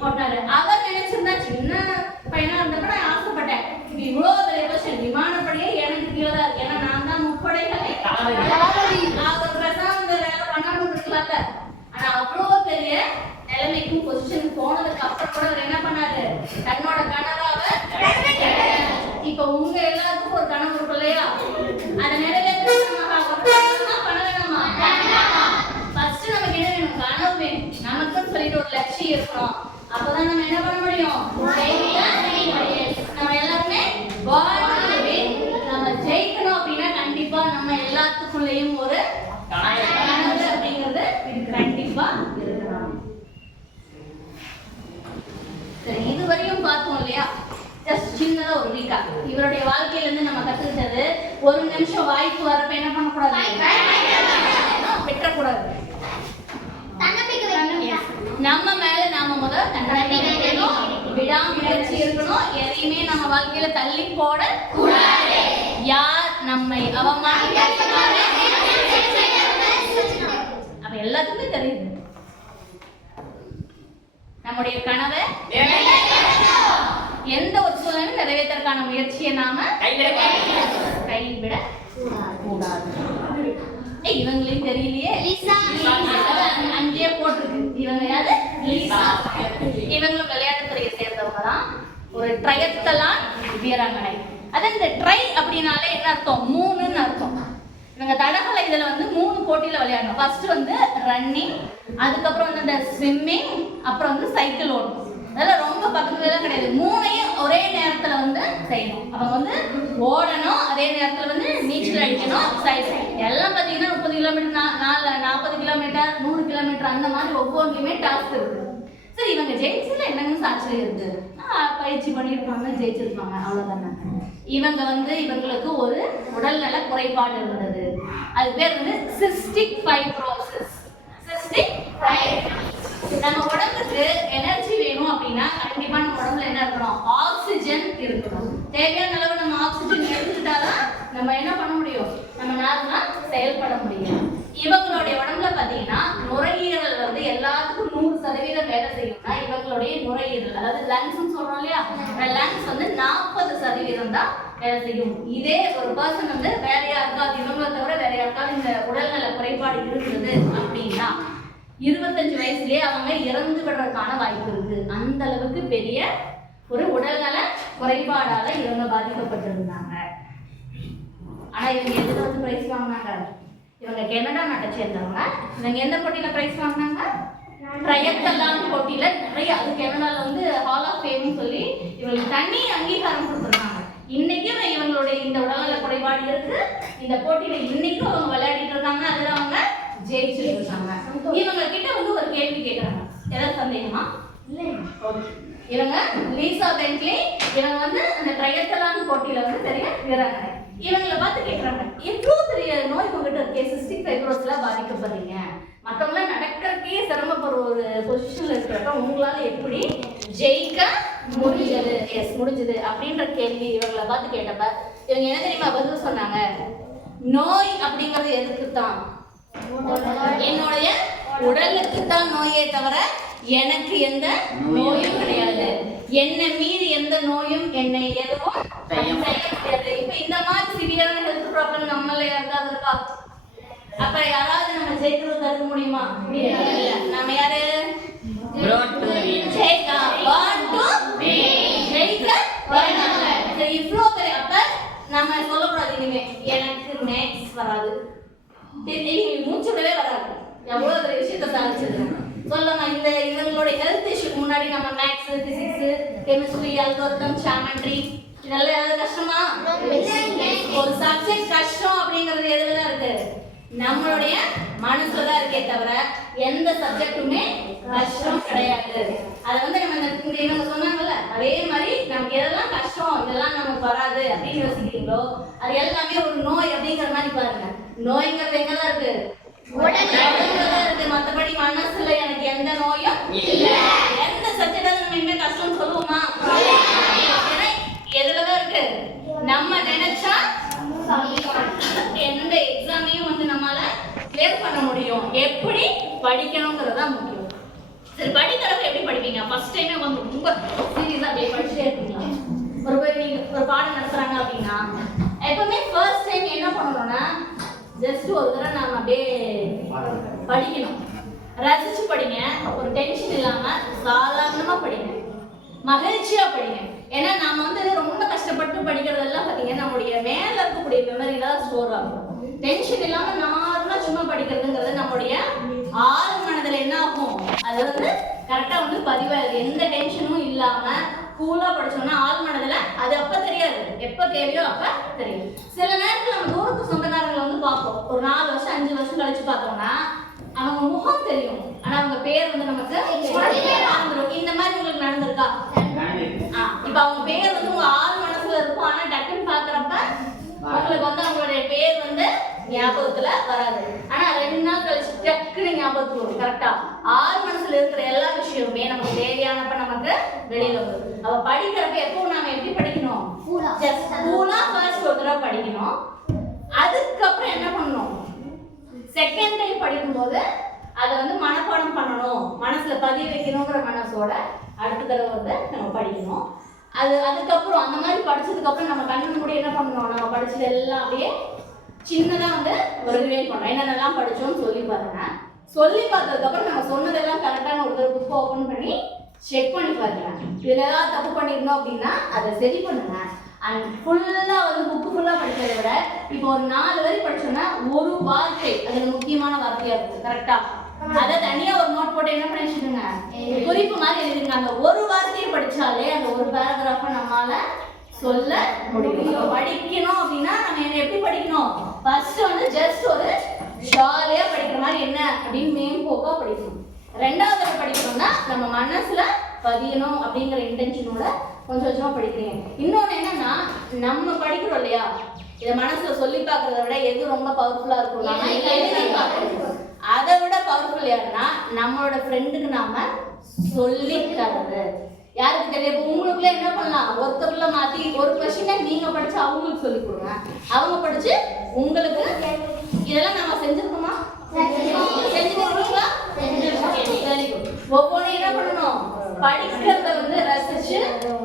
போட்டாரு. அவர் நினைச்சிருந்தா சின்ன பையனா இருந்தப்ப நான் ஆசைப்பட்டேன், இவ்வளவு பெரிய கொஸ்டின், விமானப்படையே எனக்கு கீழே தான் இருக்கு, ஏன்னா நான் தான் முப்படைகளை அவர் பிரசாந்த வேலை பண்ணாம இருக்கலாம்ல. ஆனா அவ்வளவு பெரிய நிலைமைக்கும் பொசிஷன் போனதுக்கு அப்புறம் கூட அவர் என்ன பண்ணாரு? தன்னோட கனவை இப்ப உங்க எல்லாத்துக்கும் ஒரு கனவு இருக்கும் இல்லையா? அதை நிறைவேற்றணுமா பண்ணணுமா? ஃபர்ஸ்ட் நமக்கு என்ன வேணும்? கனவு வேணும். நமக்குன்னு சொல்லிட்டு ஒரு லட்சியம் இருக்கணும். அப்பதான் நம்ம என்ன பண்ண முடியும்? நம்ம எல்லாருமே நம்ம ஜெயிக்கணும் அப்படின்னா கண்டிப்பா நம்ம எல்லாத்துக்குள்ளேயும் ஒரு கனவு அப்படிங்கிறது கண்டிப்பா இருக்கணும். சரி, இதுவரையும் பார்த்தோம் இல்லையா? ஜஸ்ட் சின்னதா ஒரு வீக்கா இவருடைய வாழ்க்கையில இருந்து நம்ம கத்துக்கிட்டது, ஒரு நிமிஷம் வாய்ப்பு வரப்ப என்ன பண்ணக்கூடாது? விட்டுறக்கூடாது. நம்ம மேல நாம முதல் தன்னம்பிக்கை இருக்கணும், விடாமுயற்சி இருக்கணும். எதையுமே நம்ம வாழ்க்கையில தள்ளி போட கூடாது. யார் நம்மை அவமானப்படுத்தினாலும் அப்ப எல்லாத்துக்குமே தெரியுது நம்முடைய கனவை எந்த ஒரு சூழ்நிலையும் நிறைவேற்றற்கான முயற்சியை நாம கைவிட கூடாது. இவங்களையும் தெரியலையே, அங்கேயே போட்டிருக்கு. இவங்க யாரு? இவங்களும் விளையாட்டுத்துறையை சேர்ந்தவங்க தான். ஒரு ட்ரையத்தலான் வீராங்கனை. அது இந்த ட்ரை அப்படின்னாலே என்ன அர்த்தம்? 3ன்னு அர்த்தம். இவங்க தடகள இதுல வந்து 3 போட்டியில விளையாடணும். ஃபர்ஸ்ட் வந்து ரன்னிங், அதுக்கப்புறம் வந்து இந்த ஸ்விம்மிங், அப்புறம் வந்து சைக்கிள் ஓடணும். அதெல்லாம் ரொம்ப பக்கத்துலாம் கிடையாது. 3ஐயும் ஒரே நேரத்துல வந்து செய்யணும். அவங்க வந்து ஓடணும், அதே நேரத்துல வந்து நீச்சல் அடிக்கணும், சைக்கிள். எல்லாம் பார்த்தீங்கன்னா 30 கிலோமீட்டர், 40 கிலோமீட்டர், 100 கிலோமீட்டர் அந்த மாதிரி ஒவ்வொன்றுலையுமே டாஸ்க் இருக்கு. சரி, இவங்க ஜெயிச்சதுல என்னங்க ஆச்சரியம் இருக்கு? பயிற்சி பண்ணியிருப்பாங்க, ஜெயிச்சிருப்பாங்க, அவ்வளவுதானே. இவங்க வந்து இவங்களுக்கு ஒரு உடல்நல குறைபாடு இருந்தது. அது பேர் வந்து சிஸ்டிக் ஃபைப்ரோசிஸ். நம்ம உடம்புக்கு எனர்ஜி வேணும் அப்படின்னா கண்டிப்பா நம்ம உடம்புல என்ன இருக்கணும்? ஆக்சிஜன் இருக்கணும். தேவையான அளவு நம்ம ஆக்சிஜன் எடுத்துக்கிட்டாதான் நம்ம என்ன பண்ண முடியும்? நம்ம நார்மலா செயல்பட முடியும். இவங்களுடைய உடம்புல பாத்தீங்கன்னா நுரையீரல் வந்து எல்லாத்துக்கும் 100% வேலை செய்யும்னா இவங்களுடைய நுரையீரல், அதாவது லங்ஸ் சொல்றோம் இல்லையா, லங்ஸ் வந்து 40% தான் வேலை செய்யும். இதே ஒரு பர்சன் வந்து வேற யாருக்காவது, இவங்களை தவிர வேற யாருக்காவது இந்த உடல்நல குறைபாடு இருக்குது அப்படின்னா 25 வயசுலயே அவங்க இறந்து விடுறதுக்கான வாய்ப்பு இருக்கு. அந்த அளவுக்கு பெரிய ஒரு உடல்நல குறைபாடால இவங்க பாதிக்கப்பட்டிருந்தாங்க. ஆனா இவங்க எதுல வந்து பிரைஸ் வாங்கினாங்க? இவங்க கனடா நாட்டை சேர்ந்தவங்க. இவங்க எந்த போட்டியில பிரைஸ் வாங்கினாங்க? ட்ரையத்தலான் போட்டியில நிறைய, அது கனடால வந்து ஹால் ஆஃப் ஃபேம்னு சொல்லி இவங்களுக்கு தனி அங்கீகாரம் கொடுத்துருக்காங்க. இன்னைக்கும் இவங்களுடைய இந்த உடல்நல குறைபாடு இருக்கு. இந்த போட்டியில இன்னைக்கும் அவங்க விளையாடிட்டு இருக்காங்க. அதுல அவங்க ஜெயிச்சுட்டு இருக்காங்க. இவங்க கிட்ட வந்து ஒரு கேள்வி கேட்கறாங்க. ஏதாவது சந்தேகமா? இவங்க லீசா பென்ட்லி, இவங்க வந்து அந்த ட்ரையத்தலான் போட்டியில வந்து பெரிய வீராங்கனை. இவங்களை பார்த்து கேட்கறாங்க, எவ்வளவு பெரிய நோய் உங்ககிட்ட இருக்கே, சிஸ்டிக் ஃபைப்ரோஸ்ல பாதிக்கப்படுறீங்க, மற்றவங்களாம் நடக்கிறதுக்கே சிரமப்படுற ஒரு பொசிஷன்ல இருக்கிறப்ப உங்களால எப்படி ஜெயிக்க முடிஞ்சது அப்படின்ற கேள்வி இவங்களை பார்த்து கேட்டப்ப இவங்க என்ன தெரியுமா பதில் சொன்னாங்க? நோய் அப்படிங்கிறது எதுக்கு தான்? என்னுடைய உடலுக்கு தான் நோயே தவிர எனக்கு எந்த நோயும் கிடையாது. என்னை மீறி எந்த நோயும் என்னை எதுவும் செய்ய முடியாது. இப்ப இந்த மாதிரி சிவியரான ஹெல்த் ப்ராப்ளம் நம்மள யாருக்காவது இருக்கா? அப்ப யாராவது நம்ம ஜெயிக்கிறது தடுக்க முடியுமா? நம்ம யாரு? நம்ம சொல்லக்கூடாது இனிமே எனக்கு மேக்ஸ் வராது, மூச்சு விடவே வராது, எவ்வளவு பெரிய விஷயத்த சாதிச்சிருக்கோம் சொல்லலாம். இந்த இவங்களுடைய ஹெல்த் இஷ்யூக்கு முன்னாடி நம்ம maths, physics, chemistry, algorithm, geometry இதெல்லாம் ஏதாவது கஷ்டமா? ஒரு சப்ஜெக்ட் கஷ்டம் அப்படிங்கிறது எதுலதான் இருக்கு? நம்மளுடைய மனசுலதான் இருக்கே தவிர எந்த சப்ஜெக்ட்டுமே கஷ்டம் கிடையாது. அதை வந்து நம்ம இவங்க சொன்னாங்கல்ல, அதே மாதிரி நமக்கு எதெல்லாம் கஷ்டம், இதெல்லாம் நமக்கு வராது அப்படின்னு யோசிக்கிறீங்களோ அது எல்லாமே ஒரு நோய் அப்படிங்கிற மாதிரி பாருங்க. நோய்ங்கிறது எங்கதான் இருக்கு? இருக்கு. மற்றபடி மனசுல எனக்கு எந்த நோயும் இல்ல. எந்த சப்ஜெக்டாவது நம்ம இனிமே கஷ்டம் சொல்லுவோமா? எதுலதான் இருக்கு? நம்ம நினைச்சா எந்த எக்ஸாமையும் வந்து நம்மளால கிளியர் பண்ண முடியும். எப்படி படிக்கணுங்கிறது தான் முக்கியம். சரி, படிக்கிறப்ப எப்படி படிப்பீங்க? ஃபர்ஸ்ட் டைமே வந்து ரொம்ப சீரியஸா அப்படியே படிச்சுட்டே இருக்கீங்களா? நீங்க ஒரு பாடம் நடத்துறாங்க அப்படின்னா எப்பவுமே ஃபர்ஸ்ட் டைம் என்ன பண்ணணும்னா ஜஸ்ட் ஒரு தடவை நாம அப்படியே படிக்கணும். ரசிச்சு படிங்க, ஒரு டென்ஷன் இல்லாம சாதாரணமா படிங்க, மகிழ்ச்சியா படிங்க. ஏன்னா நாம வந்து ரொம்ப கஷ்டப்பட்டு படிக்கிறதெல்லாம் பாத்தீங்கன்னா நம்முடைய மேல இருக்கக்கூடிய மெமரியில தான் ஸ்டோர் ஆகும். டென்ஷன் இல்லாம நார்மலா சும்மா படிக்கிறதுங்கிறது நம்முடைய ஆழ் மனதுல என்ன ஆகும், அது வந்து கரெக்டா வந்து பதிவாகுது. எந்த டென்ஷனும் இல்லாம கூலா படிச்சோம்னா ஆழ் மனதுல அது அப்ப தெரியாது, எப்ப தேவையோ அப்ப தெரியும். சில நேரத்துல நம்ம தூரத்து சொந்தக்காரங்களை வந்து பார்ப்போம், ஒரு 4 வருஷம் 5 வருஷம் கழிச்சு பார்த்தோம்னா அவங்க முகம் தெரியும், ஆனா அவங்க பேர் வந்து நமக்கு மறந்துடும். இந்த மாதிரி உங்களுக்கு நடந்திருக்கா? இப்ப அவங்க பேர் வந்து உங்க ஆள் மனசுல இருக்கும், ஆனா டக்குன்னு பாக்குறப்ப உங்களுக்கு வந்து அவங்களுடைய பேர் வந்து ஞாபகத்துல வராது. ஆனா 2 நாள் கழிச்சு டக்குன்னு ஞாபகத்துக்கு வரும். கரெக்டா ஆள் மனசுல இருக்கிற எல்லா விஷயமுமே நமக்கு தேவையானப்ப நமக்கு வெளியில வரும். அவ படிக்கிறப்ப எப்பவும் நாம எப்படி படிக்கணும்? கூலா ஃபர்ஸ்ட் ஒரு தடவை படிக்கணும். அதுக்கப்புறம் என்ன பண்ணணும்? செகண்ட் டைம் படிக்கும்போது அதை வந்து மனப்பாடம் பண்ணணும், மனசுல பதிய வைக்கணுங்கிற மனசோட அடுத்த தடவை வந்து நம்ம படிக்கணும். அதுக்கப்புறம் அந்த மாதிரி படிச்சதுக்கு அப்புறம் நம்ம கண்ணு மூடி என்ன பண்ணணும், நம்ம படிச்சது எல்லாம் அப்படியே சின்னதா வந்து ஒரு ரிவைண்ட் பண்ணோம், என்னென்னலாம் படிச்சோம்னு சொல்லி பாருங்க. சொல்லி பார்த்ததுக்கு அப்புறம் நம்ம சொன்னதெல்லாம் கரெக்டான ஒரு தடவை புக் ஓப்பன் பண்ணி செக் பண்ணி பாருங்க. இதுல ஏதாவது தப்பு பண்ணிருந்தோம் அப்படின்னா அதை சரி பண்ணுங்க. அண்ட் ஃபுல்லா வந்து புக்கு ஃபுல்லா படிக்கிறத விட இப்போ ஒரு 4 வரி படிச்சோம்னா ஒரு வார்த்தை அதுல முக்கியமான வார்த்தையா இருக்கும். கரெக்டா அதை தனியா ஒரு நோட் போட்டு என்ன பண்ணி வச்சுக்கோங்க, குறிப்பு மாதிரி எழுதுங்க. அந்த ஒரு வார்த்தையை படிச்சாலே அந்த ஒரு பேராகிராஃபை நம்மளால சொல்ல முடியும். படிக்கணும் அப்படின்னா நம்ம எப்படி படிக்கணும்? ஃபர்ஸ்ட் வந்து ஜஸ்ட் ஒரு ஜாலியா படிக்கிற மாதிரி என்ன அப்படின்னு மேம்போக்கா படிக்கணும். 2வது படிக்கணும்னா நம்ம மனசுல பதியணும் அப்படிங்கிற இன்டென்ஷனோட கொஞ்சம் கொஞ்சமா படிக்கிறீங்க. இன்னொன்னு என்னன்னா, நம்ம படிக்கிறோம் இல்லையா, இதை மனசுல சொல்லி பார்க்கறத விட எது ரொம்ப பவர்ஃபுல்லா இருக்கும்? அதை விட பவர்ஃபுல் யாருன்னா நம்மளோட ஃப்ரெண்டுக்கு நாம சொல்லி தர்றது. யாருக்கு தெரியும்? உங்களுக்குள்ள என்ன பண்ணலாம், ஒருத்தருக்குள்ள மாத்தி ஒரு கொஸ்டினை நீங்க படிச்சு அவங்களுக்கு சொல்லி கொடுங்க, அவங்க படிச்சு உங்களுக்கு. இதெல்லாம் நம்ம செஞ்சிருக்கோமா? செஞ்சுருக்கீங்களா? ஒவ்வொன்றும் என்ன பண்ணணும், படிக்கிறத வந்து ரசிச்சு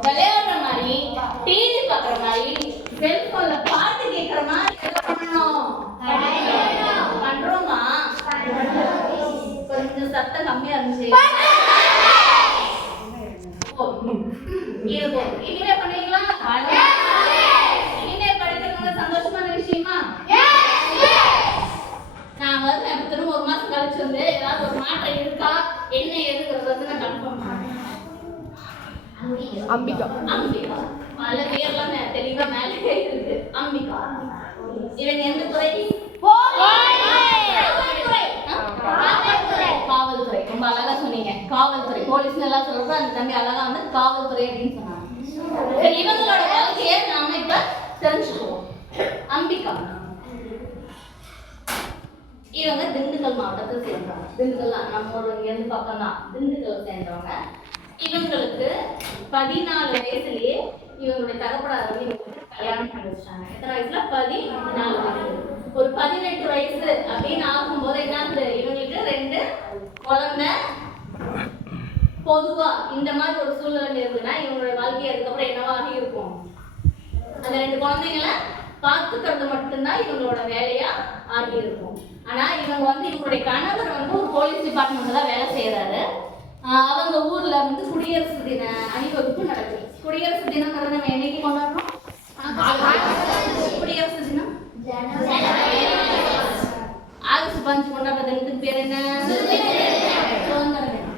விளையாடுற மாதிரி, டிவி பார்க்குற மாதிரி, செல்போன்ல பாட்டு கேட்குற மாதிரி என்ன பண்ணணும்? பண்றோமா? கொஞ்சம் சத்தம் கம்மியா இருந்துச்சு. இனிமே பண்ணுவீங்களா? இனிமே படிக்கிறது சந்தோஷமான விஷயமா? நான் வந்து திரும்ப ஒரு மாசம் கழிச்சு வந்து ஏதாவது ஒரு மாற்றம் இருக்கா என்ன எதுங்கிறது வந்து நான் கன்ஃபார்ம் பண்ணேன். அம்பிகா அம்பிகா பல பேர்லாம் தெளிவா மேலே இருக்கு. அம்பிகா இவங்க எந்த துறை? காவல்துறை. ரொம்ப அழகா சொன்னீங்க, காவல்துறை. போலீஸ் எல்லாம் சொல்றப்ப அந்த தம்பி அழகா வந்து காவல்துறை அப்படின்னு சொன்னாங்க. சரி, இவங்களோட வாழ்க்கையை நாம இப்ப தெரிஞ்சுக்குவோம். அம்பிகா இவங்க திண்டுக்கல் மாவட்டத்தை சேர்ந்தவங்க. திண்டுக்கல் நம்ம ஒரு இருந்து பக்கம் தான், திண்டுக்கல் சேர்ந்தவங்க. இவங்களுக்கு 14 வயசுலயே இவங்களுடைய தகப்பனார் வந்து இவங்களுக்கு கல்யாணம் பண்ணி வச்சாங்க. எத்தனை வயசுல? 14 வயசு. ஒரு 18 வயசு அப்படின்னு ஆகும்போது என்ன ஆகுது, இவங்களுக்கு 2 குழந்தை. பொதுவா இந்த மாதிரி ஒரு சூழ்நிலை இருந்ததுன்னா இவங்களுடைய வாழ்க்கை அதுக்கப்புறம் என்னவாக இருக்கும்? அந்த 2 குழந்தைங்களை பார்த்துக்கிறது மட்டும்தான் இவங்களோட வேலையா ஆகி இருக்கும். ஆனா இவங்க வந்து இவங்களுடைய கணவர் வந்து ஒரு போலீஸ் டிபார்ட்மெண்ட்ல தான் வேலை செய்யறாரு. அவங்க ஊர்ல வந்து குடியரசு தின அணிவகுப்பு நடக்குது. குடியரசு தினம்ங்கிறத நம்ம என்னைக்கு கொண்டாடுறோம்? குடியரசு தினம் ஆகஸ்ட் 5 கொண்டாடுற தினத்துக்கு பேர் என்ன? சுதந்திர தினம்.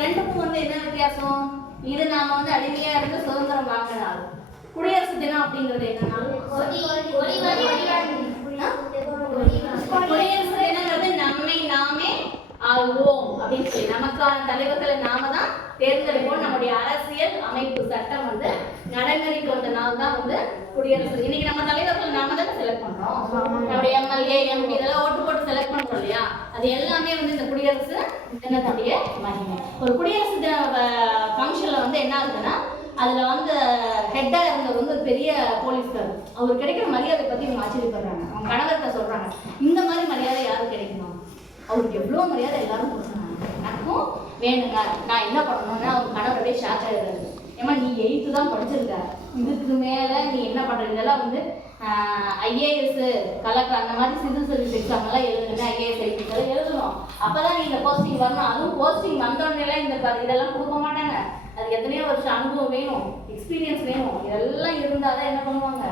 ரெண்டுக்கும் வந்து என்ன வித்தியாசம்? இது நாம வந்து அடிமையா இருந்து சுதந்திரம் வாங்கினாலும் குடியரசு தினம் அப்படிங்கிறது என்னன்னா, குடியரசு தினங்கிறது நம்மை நாமே ஆள்வோம் அப்படின்னு சொல்லி நமக்கான தலைவர்களை நாம தான் தேர்ந்தெடுப்போம். நம்முடைய அரசியல் அமைப்பு சட்டம் வந்து நடைமுறைக்கு வந்த நாள் தான் வந்து குடியரசு. இன்னைக்கு நம்ம தலைவர்கள் நாம தான் செலக்ட் பண்றோம். நம்முடைய எம்எல்ஏ எம்பி இதெல்லாம் ஓட்டு போட்டு செலக்ட் பண்றோம் இல்லையா, அது எல்லாமே வந்து இந்த குடியரசு தினத்துடைய மகிமை. ஒரு குடியரசு தின ஃபங்க்ஷன்ல வந்து என்ன ஆகுதுன்னா, அதுல வந்து ஹெட்டா இருந்தவர் வந்து ஒரு பெரிய போலீஸ்கார். அவர் கிடைக்கிற மரியாதை பத்தி இவங்க ஆச்சரியப்படுறாங்க. அவங்க கணவர்கிட்ட சொல்றாங்க, இந்த மாதிரி மரியாதை யாரும் கிடைக்குமா? அவருக்கு எவ்வளவு மரியாதை எல்லாரும் கொடுக்குறாங்க, எனக்கும் வேணுங்க, நான் என்ன பண்ணணும்னா அவங்க கணவர் அப்படியே ஷாக் ஆச்சா எழுதுறது. ஏமா நீ 8th தான் படிச்சிருக்க, இதுக்கு மேலே நீ என்ன பண்ணுற? இதெல்லாம் வந்து ஐஏஎஸ் கலெக்டர் அந்த மாதிரி சிவில் சர்வீஸ் எக்ஸாம்லாம் எழுதுணுமே, ஐஏஎஸ் ஐபிஎஸ் எழுதணும். அப்போ தான் நீ இந்த போஸ்டிங் வரணும். அதுவும் போஸ்டிங் வந்தோடனேலாம் இதெல்லாம் கொடுக்க மாட்டாங்க. அது எத்தனையோ வருஷம் அனுபவம் வேணும், எக்ஸ்பீரியன்ஸ் வேணும். இதெல்லாம் இருந்தால் தான் என்ன பண்ணுவாங்க,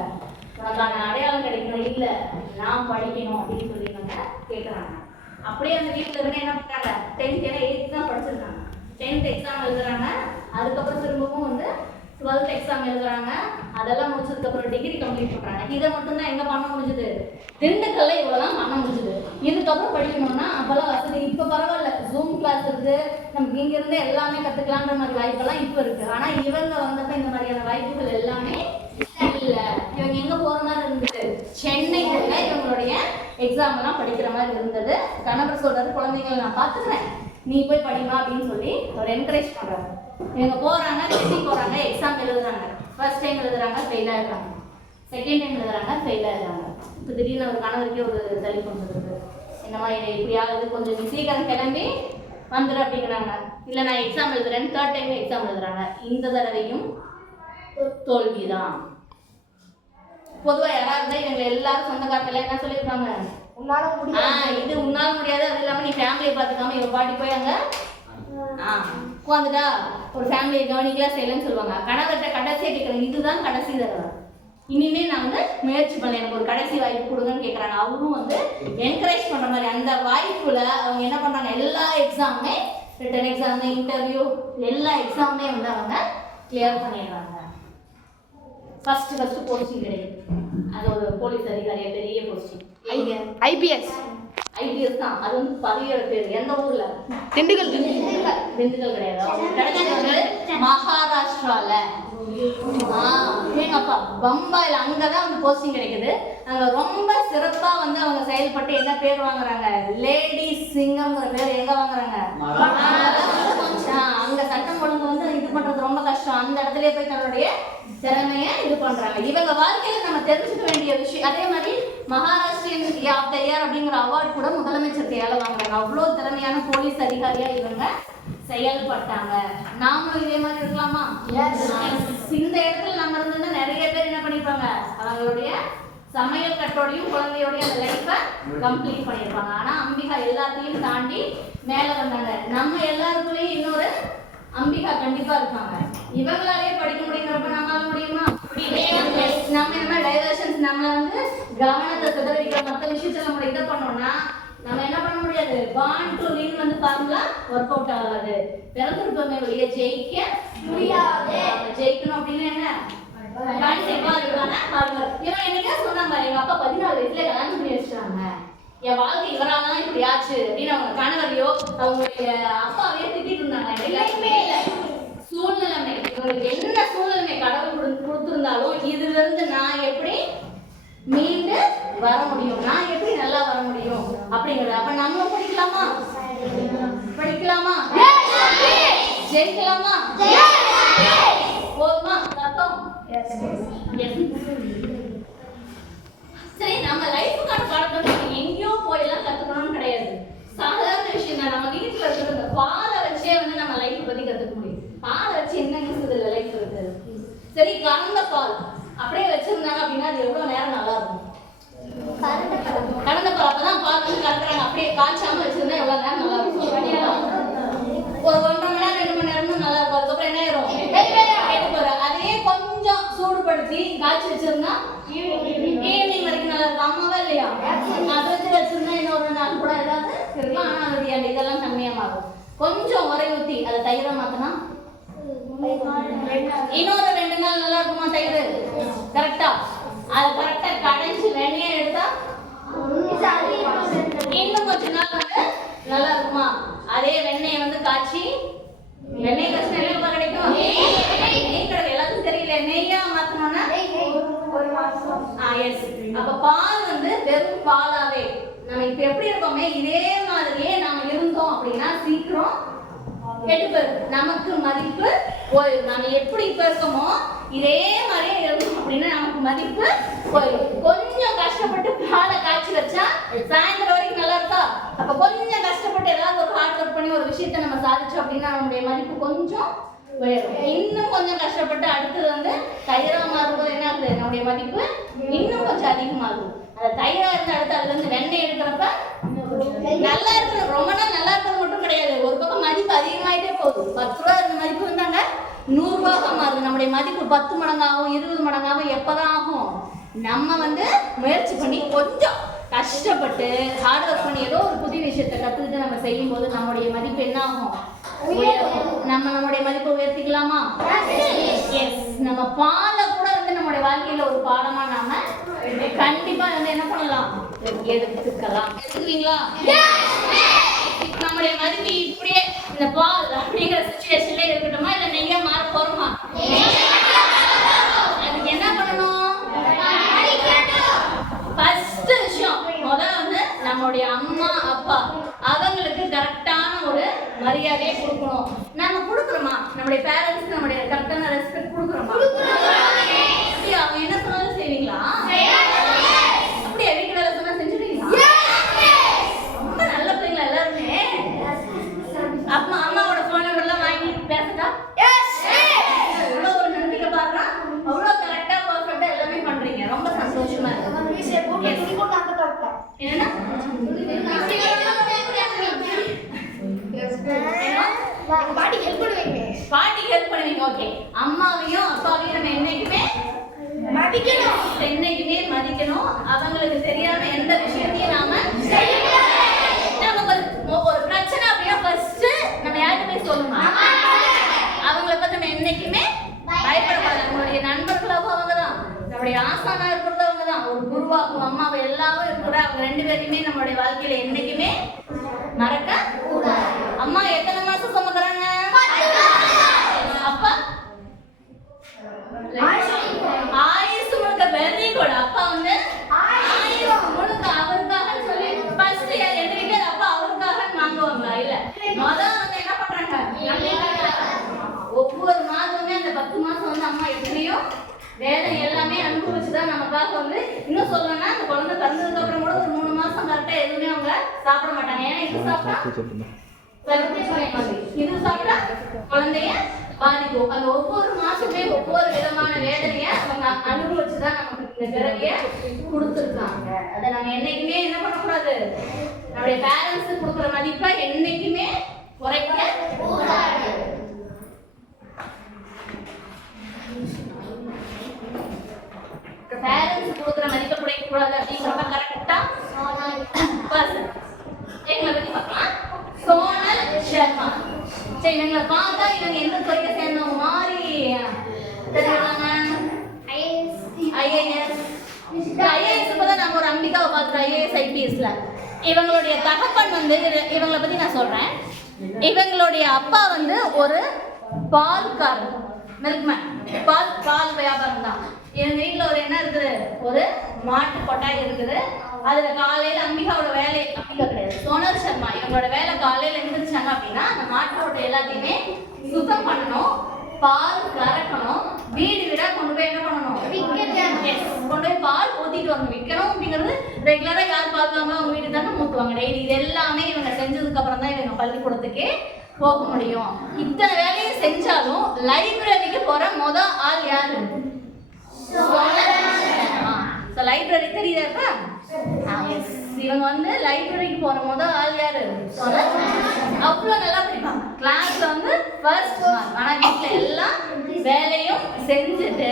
உனக்கான அடையாளம் கிடைக்கணும். இல்லை நான் படிக்கணும் அப்படின்னு சொல்லிடுவாங்க, கேட்குறாங்க. அப்படியே அந்த வீட்டில் இருந்து என்ன பண்ணுறாங்க, 10th ஏன்னா 8th தான் படிச்சிருக்காங்க, 10th எக்ஸாம் எழுதுறாங்க. அதுக்கப்புறம் திரும்பவும் வந்து 12th எக்ஸாம் எழுதுறாங்க. அதெல்லாம் முடிச்சதுக்கப்புறம் டிகிரி கம்ப்ளீட் பண்ணுறாங்க. இதை மட்டும்தான் எங்கே பண்ண முடிஞ்சுது, திண்டுக்கல்ல இவ்வளோதான் பண்ண முடிஞ்சுது. இதுக்கப்புறம் படிக்கணும்னா அப்போல்லாம் வசதி, இப்போ பரவாயில்ல, ஜூம் கிளாஸ் இருக்குது, நமக்கு இங்கேருந்து எல்லாமே கற்றுக்கலான்ற மாதிரி வாய்ப்பெல்லாம் இப்போ இருக்குது. ஆனால் இவங்க வந்தப்போ இந்த மாதிரியான வாய்ப்புகள் எல்லாமே இல்லை. இவங்க எங்கே போகிற மாதிரி இருந்தது, சென்னைக்குள்ள இவங்களுடைய எக்ஸாம் எல்லாம் படிக்கிற மாதிரி இருந்தது. கணவர் சொல்றாரு, குழந்தைங்களை நான் பார்த்துக்கிறேன், நீ போய் படிமா அப்படின்னு சொல்லி அவர் என்கரேஜ் பண்ணுறாரு. இவங்க போகிறாங்க, சென்னை போகிறாங்க, எக்ஸாம் எழுதுறாங்க. ஃபர்ஸ்ட் டைம் எழுதுறாங்க, ஃபெயில் ஆகிடுறாங்க. செகண்ட் டைம் எழுதுறாங்க, ஃபெயில் ஆகிடுறாங்க. இப்போ திடீர்னு ஒரு கணவருக்கே ஒரு தலைப்பு வந்துருக்கு, இந்த மாதிரி இப்படி ஆகுது, கொஞ்சம் நீ சீக்கிரம் கிளம்பி வந்துடு அப்படிங்கிறாங்க. இல்லை நான் எக்ஸாம் எழுதுறேன்னு 3rd டைம் எக்ஸாம் எழுதுறாங்க. இந்த தடவையும் தோல்விதான். பொதுவாக யாராவது இருந்தால் இவங்க எல்லாரும் சொந்தக்காரத்தில் என்ன சொல்லியிருக்காங்க, இது உன்னால முடியாது, அது இல்லாமல் நீ ஃபேமிலியை பார்த்துக்காம இவன் பாட்டி போய் அங்கே உட்காந்துட்டா ஒரு ஃபேமிலியை கவனிக்கலாம் செய்யலன்னு சொல்லுவாங்க. கணவர்கிட்ட கடைசியாக கேட்குறாங்க, இதுதான் கடைசி தடவை, இனிமே நான் வந்து முயற்சி பண்ணல, எனக்கு ஒரு கடைசி வாய்ப்பு கொடுங்கன்னு கேட்குறாங்க. அவரும் வந்து என்கரேஜ் பண்ணுற மாதிரி அந்த வாய்ப்புல அவங்க என்ன பண்ணுறாங்க, எல்லா எக்ஸாமுமே, ரிட்டன் எக்ஸாம், இன்டர்வியூ, எல்லா எக்ஸாமுமே வந்து அவங்க கிளியர் பண்ணிடுறாங்க. ஃபர்ஸ்ட் போஸ்டிங் கிடையாது, அது ஒரு போலீஸ் அதிகாரியா பெரிய போஸ்டிங், ஐபிஎஸ் தான். அது வந்து பதிவேறு பேர். எந்த ஊர்ல, திண்டுக்கல் கிடையாது, கிடைச்சது மகாராஷ்டிரால. எங்கப்பா பம்பாயில், அங்கதான் வந்து போஸ்டிங் கிடைக்குது. அங்க ரொம்ப சிறப்பா வந்து அவங்க செயல்பட்டு என்ன பேர் வாங்குறாங்க, லேடி சிங்கம்ங்கிற பேர் எங்க வாங்குறாங்க, அங்க சட்டம் ஒழுங்கு வந்து இது பண்றது ரொம்ப கஷ்டம். அந்த இடத்துல போய் தன்னுடைய திறமைய இது பண்றாங்க. இவங்க வாழ்க்கையில நம்ம தெரிஞ்சுக்க வேண்டிய விஷயம். அதே மாதிரி மகாராஷ்டிரியன் ஆஃப் த இயர் அப்படிங்கிற அவார்டு கூட முதலமைச்சர் கையால வாங்குறாங்க. அவ்வளோ திறமையான போலீஸ் அதிகாரியா இவங்க செயல்பட்டாங்க. நாமளும் இதே மாதிரி இருக்கலாமா? இந்த இடத்துல நம்ம இருந்தோம்னா நிறைய பேர் என்ன பண்ணிருப்பாங்க, அவங்களுடைய சமையல் கட்டோடையும் குழந்தையோடையும் அந்த லைஃபை கம்ப்ளீட் பண்ணியிருப்பாங்க. ஆனா அம்பிகா எல்லாத்தையும் தாண்டி மேல வந்தாங்க. நம்ம எல்லாருக்குள்ளேயும் இன்னொரு அம்பிகா கண்டிப்பா இருப்பாங்க. இவங்களாலே படிக்க முடியுங்கிறப்ப நம்மளால முடியுமா? நம்ம என்ன டைவர்ஷன்ஸ், நம்மள வந்து கவனத்தை சிதறடிக்கிற மற்ற விஷயத்துல நம்ம இதை பண்ணோம்னா நம்ம என்ன பண்ண முடியாது. பாண்ட் டு வின் வந்து ஃபார்முலா ஒர்க் அவுட் ஆகாது. பிறந்திருப்போமே வெளியே ஜெயிக்க முடியாது. ஜெயிக்கணும் அப்படின்னு என்ன கண்டிப்பா இருக்காங்க. இவன் என்னைக்கா சொன்னாங்க, எங்க அப்பா 14 வயசுல கல்யாணம் பண்ணி வச்சிட்டாங்க, என் வாழ்க்கை இவரால தான் இப்படி ஆச்சு அப்படின்னு அவங்க கணவரையோ அவங்களுடைய அப்பாவையோ திட்டிட்டு இருந்தாங்க. சூழ்நிலைமை, இவங்களுக்கு என்ன சூழ்நிலைமை கடவுள் கொடுத்திருந்தாலும் இதுல இருந்து நான் எப்படி மீண்டு வர முடியும், நான் எப்படி நல்லா வர முடியும் அப்படிங்கிறது. அப்ப நம்ம படிக்கலாமா? ஜெயிக்கலாமா? போதுமா? அர்த்தம் சரி. நம்ம லைஃபுக்கான பாடத்தை எங்கேயோ போயெல்லாம் கத்துக்கணும்னு கிடையாது. சாதாரண விஷயம் தான். நம்ம வீட்டுல இருக்கிற பாலை வச்சே வந்து நம்ம லைஃப் பத்தி கத்துக்க முடியும். பாலை வச்சு என்ன யூஸ் இல்லை லைஃப் இருக்கு. சரி, கறந்த பால் அப்படியே வச்சிருந்தாங்க அப்படின்னா அது எவ்வளவு நேரம் நல்லா இருக்கும். கறந்த பால் அப்பதான் பால் வந்து கறக்குறாங்க. அப்படியே காய்ச்சாம வச்சிருந்தா எவ்வளவு நேரம் நல்லா இருக்கும். ஒரு 1.5 மணி நேரம் 2 மணி நேரம் நல்லா இருக்கும். அதுக்கப்புறம் என்ன ஆயிரும், கேட்டு போற. அதே கொஞ்சம் சூடுபடுத்தி காய்ச்சி வச்சிருந்தா ஈவினிங் வரைக்கும் நல்லா இருக்கும். அம்மாவா இல்லையா? அதை வச்சிருந்தா இன்னொரு நாள் கூட ஏதாவது இருக்கலாம். ஆனா அது இதெல்லாம் தன்மையா மாறும். கொஞ்சம் உரை ஊத்தி அதை தயிரா மாத்தினா இன்னொரு 2 நாள் நல்லா இருக்குமா தயிர்? கரெக்டா? அது கரெக்டா கடைஞ்சி வெண்ணெயை எடுத்தா இன்னும் கொஞ்ச நாள் வந்து நல்லா இருக்குமா? அதே வெண்ணெயை வந்து காய்ச்சி, வெண்ணெய் காய்ச்சி நெல்லுப்பா கிடைக்கும், நெய் கிடைக்கும். எல்லாத்துக்கும் தெரியல, நெய்யா மாத்தணும்னா அப்ப பால் வந்து வெறும் பாலாவே நம்ம இப்ப எப்படி இருக்கோமே இதே மாதிரியே நாம இருந்தோம் அப்படின்னா சீக்கிரம் கெட்டு நமக்கு மதிப்பு போயிடும். நம்ம எப்படி இப்ப இருக்கோமோ இதே மாதிரியே இருந்தோம் அப்படின்னா நமக்கு மதிப்பு போயிடும். கொஞ்சம் கஷ்டப்பட்டு பாலை காய்ச்சி வச்சா சாயந்தரம் வரைக்கும் நல்லா இருக்கா? அப்ப கொஞ்சம் கஷ்டப்பட்டு ஏதாவது ஒரு ஹார்ட் ஒர்க் பண்ணி ஒரு விஷயத்த நம்ம சாதிச்சோம் அப்படின்னா நம்மளுடைய மதிப்பு கொஞ்சம் உயரும். இன்னும் கொஞ்சம் கஷ்டப்பட்டு அடுத்தது வந்து தயிரா மாறும்போது என்ன ஆகுது, நம்முடைய மதிப்பு இன்னும் கொஞ்சம் அதிகமாகும். அந்த தயிரா இருந்து அடுத்து அதுல இருந்து வெண்ணெய் எடுக்கிறப்ப நல்லா இருக்கணும். ரொம்ப நாள் நல்லா இருக்கிறது மட்டும் கிடையாது, ஒரு பக்கம் மதிப்பு அதிகமாயிட்டே போகுது. 10 ரூபா இருந்த மதிப்பு இருந்தாங்க 100 ரூபாக மாறுது. நம்முடைய மதிப்பு 10 மடங்காகும் 20 மடங்காகும். எப்பதான் ஆகும், நம்ம வந்து முயற்சி பண்ணி கொஞ்சம் கஷ்டப்பட்டு ஹார்ட் ஒர்க் பண்ணி ஏதோ ஒரு புதிய விஷயத்தை கற்றுக்கிட்டு நம்ம செய்யும் போது நம்முடைய மதிப்பு என்ன ஆகும், நம்மளுடைய மதிப்பை உயர்த்திக்கலாமா? எஸ். நம்ம பாலை கூட வந்து நம்மளுடைய வாழ்க்கையில ஒரு பாடமா நாம கண்டிப்பா வந்து என்ன பண்ணலாம், எடுத்துக்கலாம். எடுத்துக்கிறீங்களா? நம்முடைய மதிப்பு இப்படியே இந்த பால் அப்படிங்கிற சிச்சுவேஷன்ல இருக்கட்டுமா, இல்ல நெய்யா மாற போறோமா? அதுக்கு என்ன பண்ணணும்? ஃபர்ஸ்ட் விஷயம் முதல்ல வந்து நம்மளுடைய அம்மா அப்பா அவங்களுக்கு கரெக்டான ஒரு மரியாதையை கொடுக்கணும். நாம கொடுக்குறோமா? நம்முடைய பேரண்ட்ஸ்க்கு நம்முடைய கரெக்டான ரெஸ்பெக்ட் கொடுக்குறோமா? அப்படி அவங்க என்ன சொன்னாலும் செய்வீங்களா? அப்படியே வீட்டு வேலை சொன்னா செஞ்சுடுவீங்களா? ரொம்ப நல்ல பிள்ளைங்களா எல்லாருமே. அம்மாவோட போன் நம்பர்லாம் வாங்கி பேசுதா? எவ்வளோ ஒரு நம்பிக்கை பாருங்க, அவ்வளோ கரெக்டா பர்ஃபெக்டா எல்லாமே பண்றீங்க. ரொம்ப சந்தோஷமா இருக்கு. என்னன்னா பாட்டிக்கு ஹெல்ப் பண்ணுவீங்க. பாட்டிக்கு ஹெல்ப் பண்ணுவீங்க. ஓகே. அம்மாவையும் அப்பாவையும் நம்ம என்னைக்குமே மதிக்கணும். என்னைக்குமே மதிக்கணும். அவங்களுக்கு தெரியாம எந்த விஷயத்தையும் நாம நமக்கு ஒரு பிரச்சனை அப்படின்னா ஃபர்ஸ்ட் நம்ம யாருக்குமே சொல்லணும். அவங்கள பத்தி நம்ம என்னைக்குமே பயப்படக்கூடாது. நம்மளுடைய நண்பர்களாகவும் அவங்க தான், நம்மளுடைய ஆசானா இருக்கிறது அவங்க தான், ஒரு குருவாக்கும் அம்மாவை எல்லாமே இருக்கிற அவங்க 2 பேரையுமே நம்மளுடைய வாழ்க்கையில என்னைக்குமே மறக்க கூடாது. அம்மா எத்தனை மாசம் சுமக்குறாங்க? அப்பா ஆயுசு முழுக்க. Very good. அப்பா வந்து ஆயுசு முழுக்க அவருக்காக சொல்லி ஃபர்ஸ்ட் எதிரிக்க அப்பா அவருக்காக வாங்குவாங்களா? இல்ல. முதல்ல வந்து என்ன பண்றாங்க, ஒவ்வொரு மாதமே அந்த 10 மாசம் வந்து அம்மா எப்படியோ வேலை எல்லாமே அனுபவிச்சுதான் நமக்காக வந்து, இன்னும் சொல்லணும்னா அந்த குழந்தை பிறந்ததுக்கு அப்புறம் கூட ஒரு 3 மாசம் கரெக்டா எதுவுமே அவங்க சாப்பிட மாட்டாங்க. ஏன்னா இது சாப்பிட்டா இது சாப்பிட்டா குழந்தைய பாதிக்கும். அந்த ஒவ்வொரு மாசமே ஒவ்வொரு விதமான வேதனைய அவங்க அனுபவிச்சுதான் நமக்கு இந்த பிறவிய கொடுத்துருக்காங்க. அதை நம்ம என்னைக்குமே என்ன பண்ணக்கூடாது, நம்முடைய பேரண்ட்ஸ் கொடுக்குற மதிப்பை என்னைக்குமே குறைக்க கூடாது. பேரண்ட்ஸ் கொடுக்குற மதிப்பை குறைக்க கூடாது அப்படிங்கிறப்ப கரெக்டா பர்சன் எங்களை பத்தி பார்க்கலாம். சோனல் சர்மா. சரி, இவங்களை பார்த்தா இவங்க எந்த துறையை சேர்ந்தவங்க மாதிரி தெரியுறாங்க? ஐஏஎஸ். இப்பதான் நம்ம ஒரு அம்பிகாவை பார்த்துட்டோம் ஐஏஎஸ் ஐபிஎஸ்ல. இவங்களுடைய தகப்பன் வந்து இவங்களை பத்தி நான் சொல்றேன். இவங்களுடைய அப்பா வந்து ஒரு பால்காரர், மில்க்மேன், பால் வியாபாரம் தான். என் வீட்டுல ஒரு என்ன இருக்குது, ஒரு மாட்டு கொட்டாய் இருக்குது. அதுல காலையில அம்பிகாவோட வேலை, அம்பிகா கிடையாது, சோனல் சர்மா, இவங்களோட வேலை காலையில எழுந்திரிச்சாங்க அப்படின்னா அந்த மாட்டோட எல்லாத்தையுமே சுத்தம் பண்ணணும், பால் கறக்கணும், வீடு வீடா கொண்டு போய் என்ன பண்ணணும், கொண்டு போய் பால் ஊத்திட்டு வரணும். விற்கணும் அப்படிங்கிறது ரெகுலரா யார் பார்க்காங்களோ அவங்க வீடு தானே ஊற்றுவாங்க டெய்லி. இது எல்லாமே இவங்க செஞ்சதுக்கு அப்புறம் தான் இவங்க பள்ளிக்கூடத்துக்கே போக முடியும். இத்தனை வேலையும் செஞ்சாலும் லைப்ரரிக்கு போற ஆள் யாரு? லைப்ரரி தெரியுதாப்பா? இவங்க வந்து லைப்ரரிக்கு போற ஆள் யாரு? அவ்வளவு நல்லா படிப்பாங்க. கிளாஸ்ல வந்து ஃபர்ஸ்ட் மார்க். ஆனா வீட்டுல எல்லாம் வேலையும் செஞ்சுட்டு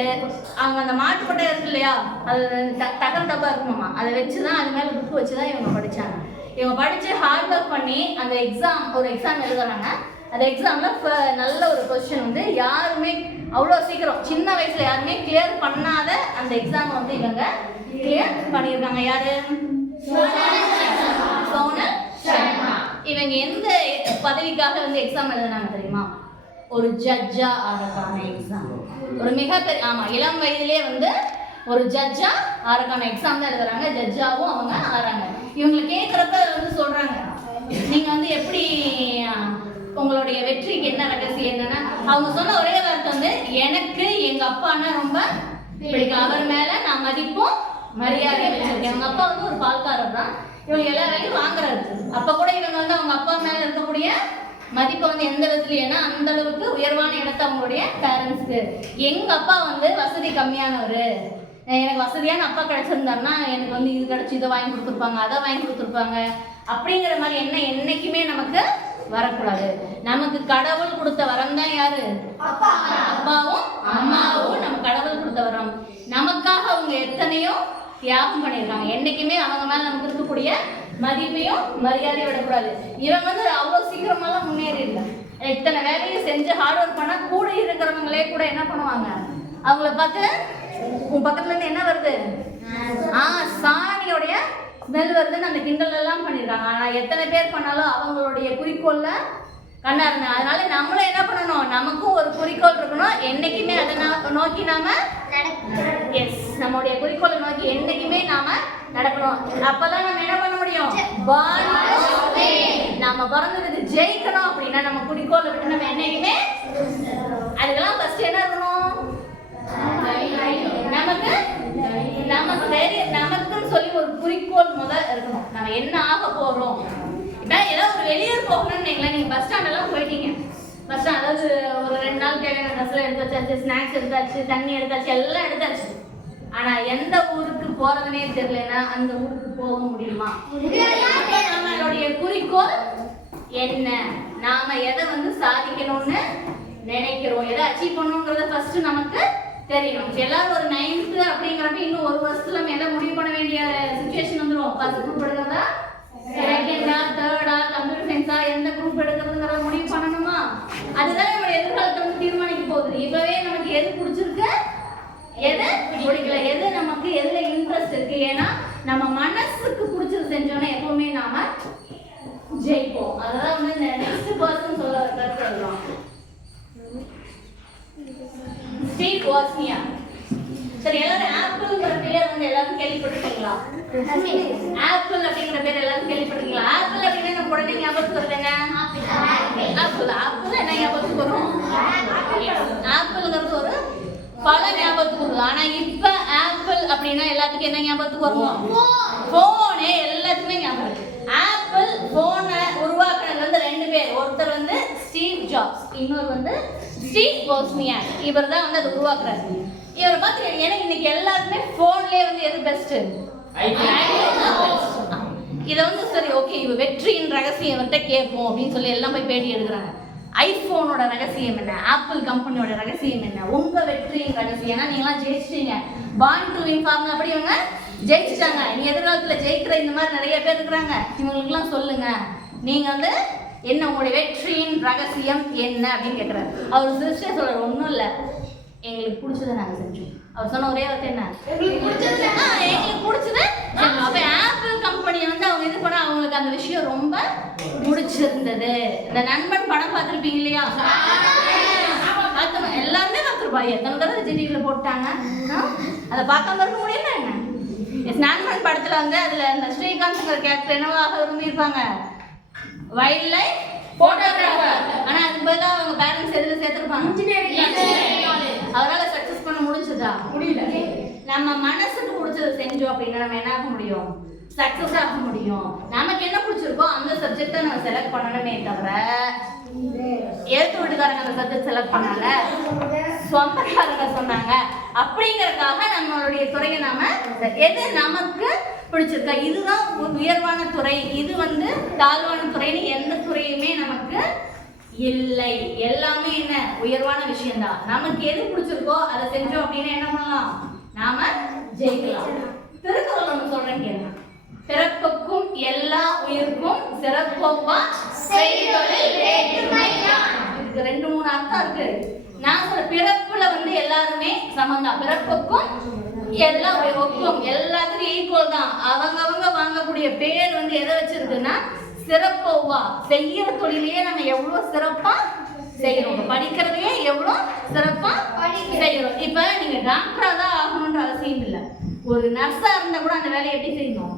அவங்க அந்த மாட்டுக்கொட்டை இருக்கு இல்லையா, அது தகர டப்பா இருக்குமாமா, அதை வச்சுதான் அது மேல புக் வச்சுதான் இவங்க படிச்சாங்க. இவங்க படிச்சு ஹார்ட் ஒர்க் பண்ணி அந்த ஒரு எக்ஸாம் எழுதுறாங்க. அந்த எக்ஸாம்ல நல்ல ஒரு கொஸ்டின் வந்து யாருமே அவ்வளோ சீக்கிரம் சின்ன வயசுல யாருமே கிளியர் பண்ணாத அந்த எக்ஸாம் வந்து இவங்க கிளியர் பண்ணியிருக்காங்க. யாரு? சோனல் சர்மா. இவங்க எந்த பதவிக்காக வந்து எக்ஸாம் எழுதுனாங்க தெரியுமா? ஒரு ஜட்ஜா ஆகிறதுக்கான எக்ஸாம். ஒரு மிகப்பெரிய இளம் வயதிலே வந்து ஒரு ஜட்ஜா ஆகிறதுக்கான எக்ஸாம் தான் எழுதுறாங்க. ஜட்ஜாவும் அவங்க ஆறாங்க. இவங்களை கேட்குறப்ப வந்து சொல்றாங்க, நீங்க வந்து எப்படி உங்களுடைய வெற்றிக்கு என்ன ரகசியம் என்னன்னா, அவங்க சொன்ன ஒரே வார்த்தை வந்து, எனக்கு எங்க அப்பான்னா ரொம்ப பிடிக்கும், அவர் மேல நான் மதிப்பும் மரியாதையை வச்சிருக்கேன். அவங்க அப்பா வந்து ஒரு பால்காரர் தான், இவங்க எல்லா வேலையும் வாங்குறாரு. அப்ப கூட இவங்க வந்து அவங்க அப்பா மேல இருக்கக்கூடிய மதிப்பை வந்து எந்த விதத்துலன்னா அந்த அளவுக்கு உயர்வான இடத்தை அவங்களுடைய பேரண்ட்ஸ்க்கு. எங்க அப்பா வந்து வசதி கம்மியானவர், எனக்கு வசதியான அப்பா கிடைச்சிருந்தாருன்னா எனக்கு வந்து இது கிடைச்சி இதை வாங்கி கொடுத்துருப்பாங்க, அதை வாங்கி கொடுத்துருப்பாங்க அப்படிங்கிற மாதிரி எண்ணம் என்னைக்குமே நமக்கு வரக்கூடாது. நமக்கு கடவுள் கொடுத்த வரம் தான் யாரு? அப்பாவும் அம்மாவும் நம்ம கடவுள் கொடுத்த வரம். நமக்காக அவங்க எத்தனையோ தியாகம் பண்ணியிருக்காங்க. என்னைக்குமே அவங்க மேல நமக்கு இருக்கக்கூடிய மதிப்பையும் மரியாதையும் விடக்கூடாது. இவங்க வந்து அவ்வளோ சீக்கிரமெல்லாம் முன்னேறிடல. இத்தனை வேலையும் செஞ்சு ஹார்ட் ஒர்க் பண்ணா கூட இருக்கிறவங்களே கூட என்ன பண்ணுவாங்க, அவங்கள பார்த்து உன் பக்கத்துல இருந்து என்ன வருது, சாணியோடைய ஸ்மெல் வருதுன்னு அந்த கிண்டல் எல்லாம் பண்ணிடுறாங்க. ஆனா எத்தனை பேர் பண்ணாலும் அவங்களுடைய குறிக்கோள்ல கண்ணா இருந்தேன். அதனால நம்மளும் என்ன பண்ணணும், நமக்கும் ஒரு குறிக்கோள் இருக்கணும். என்னைக்குமே அதை நோக்கி நாம நம்மளுடைய குறிக்கோளை நோக்கி என்னைக்குமே நாம நடக்கணும். அப்பதான் நம்ம என்ன பண்ண முடியும், நம்ம பிறந்ததுக்கு ஜெயிக்கணும் அப்படின்னா நம்ம குறிக்கோளை விட்டு நம்ம என்னைக்குமே அதுக்கெல்லாம் ஃபர்ஸ்ட் என்ன இருக்கணும், நமக்குன்னு சொல்லி ஒரு குறிக்கோள் முதல் இருக்கணும். நம்ம என்ன ஆக போறோம். இப்போ ஏதாவது ஒரு வெளியூர் போகணும்னு வைங்களேன், நீங்க பஸ் ஸ்டாண்ட் எல்லாம் போயிட்டீங்க. பஸ் ஸ்டாண்ட் அதாவது ஒரு 2 நாள் தேவையான ட்ரெஸ்லாம் எடுத்து வச்சாச்சு, ஸ்நாக்ஸ் எடுத்தாச்சு, தண்ணி எடுத்தாச்சு, எல்லாம் எடுத்தாச்சு. ஆனா எந்த ஊருக்கு போறதுனே தெரியலன்னா அந்த ஊருக்கு போக முடியுமா? நம்மளுடைய குறிக்கோள் என்ன, நாம எதை வந்து சாதிக்கணும்னு நினைக்கிறோம், எதை அச்சீவ் பண்ணணுங்கிறத ஃபர்ஸ்ட் நமக்கு தெரியணும். எல்லாரும் ஒரு 9th அப்படிங்கிறப்ப இன்னும் ஒரு வருஷத்துல நம்ம எதை முடிவு பண்ண வேண்டிய சிச்சுவேஷன் வந்துடும். ஃபர்ஸ்ட் குரூப் எடுக்கிறதா, செகண்டா, தேர்டா, கம்ப்யூட்டர் சயின்ஸா, எந்த குரூப் எடுக்கிறதுங்கிறத முடிவு பண்ணணுமா? அதுதான் நம்மளுடைய எதிர்காலத்தை வந்து தீர்மானிக்க போகுது. இப்பவே நமக்கு எது பிடிச்சிருக்கு, எது பிடிக்கல, எது நமக்கு எதுல இன்ட்ரெஸ்ட் இருக்கு. ஏன்னா நம்ம மனசுக்கு பிடிச்சது செஞ்சோன்னா எப்பவுமே நாம ஜெயிப்போம். அதான் வந்து இந்த நெக்ஸ்ட் பர்சன் சொல்ல கருத்துறோம். ஸ்டீவ் வாஸ்னியா. சரி, எல்லாரும் ஆப்பிள்ங்கிற பேர் வந்து எல்லாரும் கேள்விப்பட்டிருக்கீங்களா? ஆப்பிள் அப்படிங்கிற பேர் எல்லாரும் கேள்விப்பட்டிருக்கீங்களா? ஆப்பிள் அப்படின்னா நம்ம உடனே ஞாபகத்துக்கு வருதுங்க ஆப்பிள். ஆப்பிள் என்ன ஞாபகத்துக்கு வரும்? ஆப்பிள்ங்கிறது ஒரு பல ஞாபகத்துக்கு வருது. ஆனா இப்ப ஆப்பிள் அப்படின்னா எல்லாத்துக்கும் என்ன ஞாபகத்துக்கு வரும்? போனே எல்லாத்துக்குமே ஞாபகம். ஆப்பிள் போனை உருவாக்குறது வந்து 2 பேர். ஒருத்தர் வந்து ஸ்டீவ் ஜாப்ஸ், இன்னொரு வந்து ஸ்டீவ் வாஸ்னியாக். இவர் தான் வந்து அதை உருவாக்குறாரு. இவரை பார்த்து ஏன்னா இன்னைக்கு எல்லாருமே போன்லயே வந்து எது பெஸ்ட், இதை வந்து சரி ஓகே இவ வெற்றியின் ரகசியம் இவர்கிட்ட கேட்போம் அப்படின்னு சொல்லி எல்லாம் போய் பேட்டி எடுக்கிறாங்க. ஐபோனோட ரகசியம் என்ன, ஆப்பிள் கம்பெனியோட ரகசியம் என்ன, உங்க வெற்றியின் ரகசியம். ஏன்னா நீங்களாம் ஜெயிச்சிட்டீங்க, பார்ன் டு வின் ஃபார்முலா அப்படி இவங்க ஜெயிச்சிட்டாங்க. நீ எதிர்காலத்துல ஜெயிக்கிற இந்த மாதிரி நிறைய பேர் இருக்கிறாங்க. இவங்களுக்குலாம் சொல்லுங்க, நீங்க வந்து என்ன உங்களுடைய வெற்றியின் ரகசியம் என்ன அப்படின்னு கேட்கிறாரு. அவர் சிரிச்சே சொல்றாரு, ஒன்றும் இல்லை, எங்களுக்கு பிடிச்சதை நாங்கள் செஞ்சோம். அவர் சொன்ன ஒரே வார்த்தை என்ன, எங்களுக்கு பிடிச்சது. அப்போ ஆப்பிள் கம்பெனியை வந்து அவங்க இது பண்ண அவங்களுக்கு அந்த விஷயம் ரொம்ப பிடிச்சிருந்தது. இந்த நண்பன் படம் பார்த்துருப்பீங்க இல்லையா? எல்லாருமே பார்த்துருப்பாங்க. எத்தனை தடவை ஜிடிவியில் போட்டாங்க, அதை பார்க்காம இருக்க முடியல. என்ன நண்பன் படத்தில் வந்து அதில் இந்த ஸ்ரீகாந்த்ங்கிற கேரக்டர் என்னவாக விரும்பியிருப்பாங்க, வைல்ட் லைஃப் போட்டோகிராஃபர். ஆனா அதுக்கு பதிலா அவங்க பேரண்ட்ஸ் எதுல சேர்த்திருப்பாங்க, அவரால் சக்சஸ் பண்ண முடிஞ்சதா? முடியல. நம்ம மனசுக்கு பிடிச்சதை செஞ்சோம் அப்படின்னா நம்ம என்ன ஆக முடியும், சக்சஸ் ஆக முடியும். நமக்கு என்ன பிடிச்சிருக்கோ அந்த சப்ஜெக்டை நம்ம செலக்ட் பண்ணணுமே தவிர ஏற்று வீட்டுக்காரங்க அந்த சப்ஜெக்ட் செலக்ட் பண்ணாங்க, சொந்தக்காரங்க சொன்னாங்க அப்படிங்கறதுக்காக நம்மளுடைய துறையை நாம எது நமக்கு பிடிச்சிருக்கா, இதுதான் உயர்வான துறை, இது வந்து தாழ்வான துறைன்னு எந்த துறையுமே நமக்கு இல்லை. எல்லாமே என்ன உயர்வான விஷயம்தான். நமக்கு எது பிடிச்சிருக்கோ அதை செஞ்சோம் அப்படின்னு என்ன பண்ணலாம், நாம ஜெயிக்கலாம். திருக்குறள் ஒன்று சொல்றேன் கேளுங்க. பிறப்புக்கும் எல்லா உயிருக்கும் சிறப்பொவ்வா செய்தொழில் வேற்றுமையான். இதுக்கு 2-3 அர்த்தம் இருக்கு. நான் சொல்ற பிறப்புல வந்து எல்லாருமே சமந்தான். பிறப்புக்கும் எல்லா ஒக்கும் எல்லாத்துக்கும் ஈக்குவல் தான். அவங்க வாங்கக்கூடிய பேர் வந்து எதை வச்சிருக்குன்னா சிறப்பொவ்வா. செய்யற தொழிலையே நம்ம எவ்வளவு சிறப்பா செய்யறோம், படிக்கிறதையே எவ்வளவு சிறப்பா செய்யறோம். இப்ப நீங்க டாக்டரா தான் ஆகணும்ன்ற அவசியம் இல்லை. ஒரு நர்ஸா இருந்தா கூட அந்த வேலையை எப்படி செய்யணும்,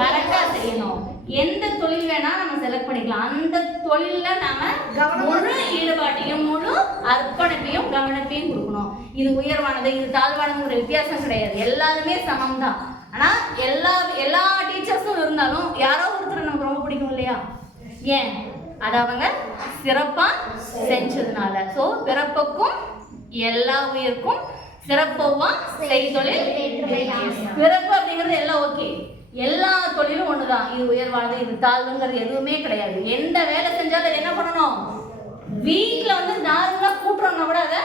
கரெக்டா செய்யணும். எந்த தொழில் வேணா நம்ம செலக்ட் பண்ணிக்கலாம். அந்த தொழில்ல நாம முழு ஈடுபாட்டையும் முழு அர்ப்பணிப்பையும் கவனத்தையும் கொடுக்கணும். இது உயர்வானது இது தாழ்வானதுங்கிற வித்தியாசம் கிடையாது. எல்லாருமே சமம் தான். ஆனா எல்லா டீச்சர்ஸும் இருந்தாலும் யாரோ ஒருத்தர் நமக்கு ரொம்ப பிடிக்கும் இல்லையா? ஏன் அதை அவங்க சிறப்பா செஞ்சதுனால. ஸோ பிறப்புக்கும் எல்லா உயிருக்கும் சிறப்பவா செய்தொழில். பிறப்பு அப்படிங்கிறது எல்லாம் ஓகே, எல்லா தொழிலும் ஒண்ணுதான். இது உயர்வானது இது தாழ்வுங்கிறது எதுவுமே கிடையாது. எந்த வேலை செஞ்சாலும் அதை என்ன பண்ணணும், வீட்டுல வந்து நார்மலா கூட்டுறோம்னா கூட அதை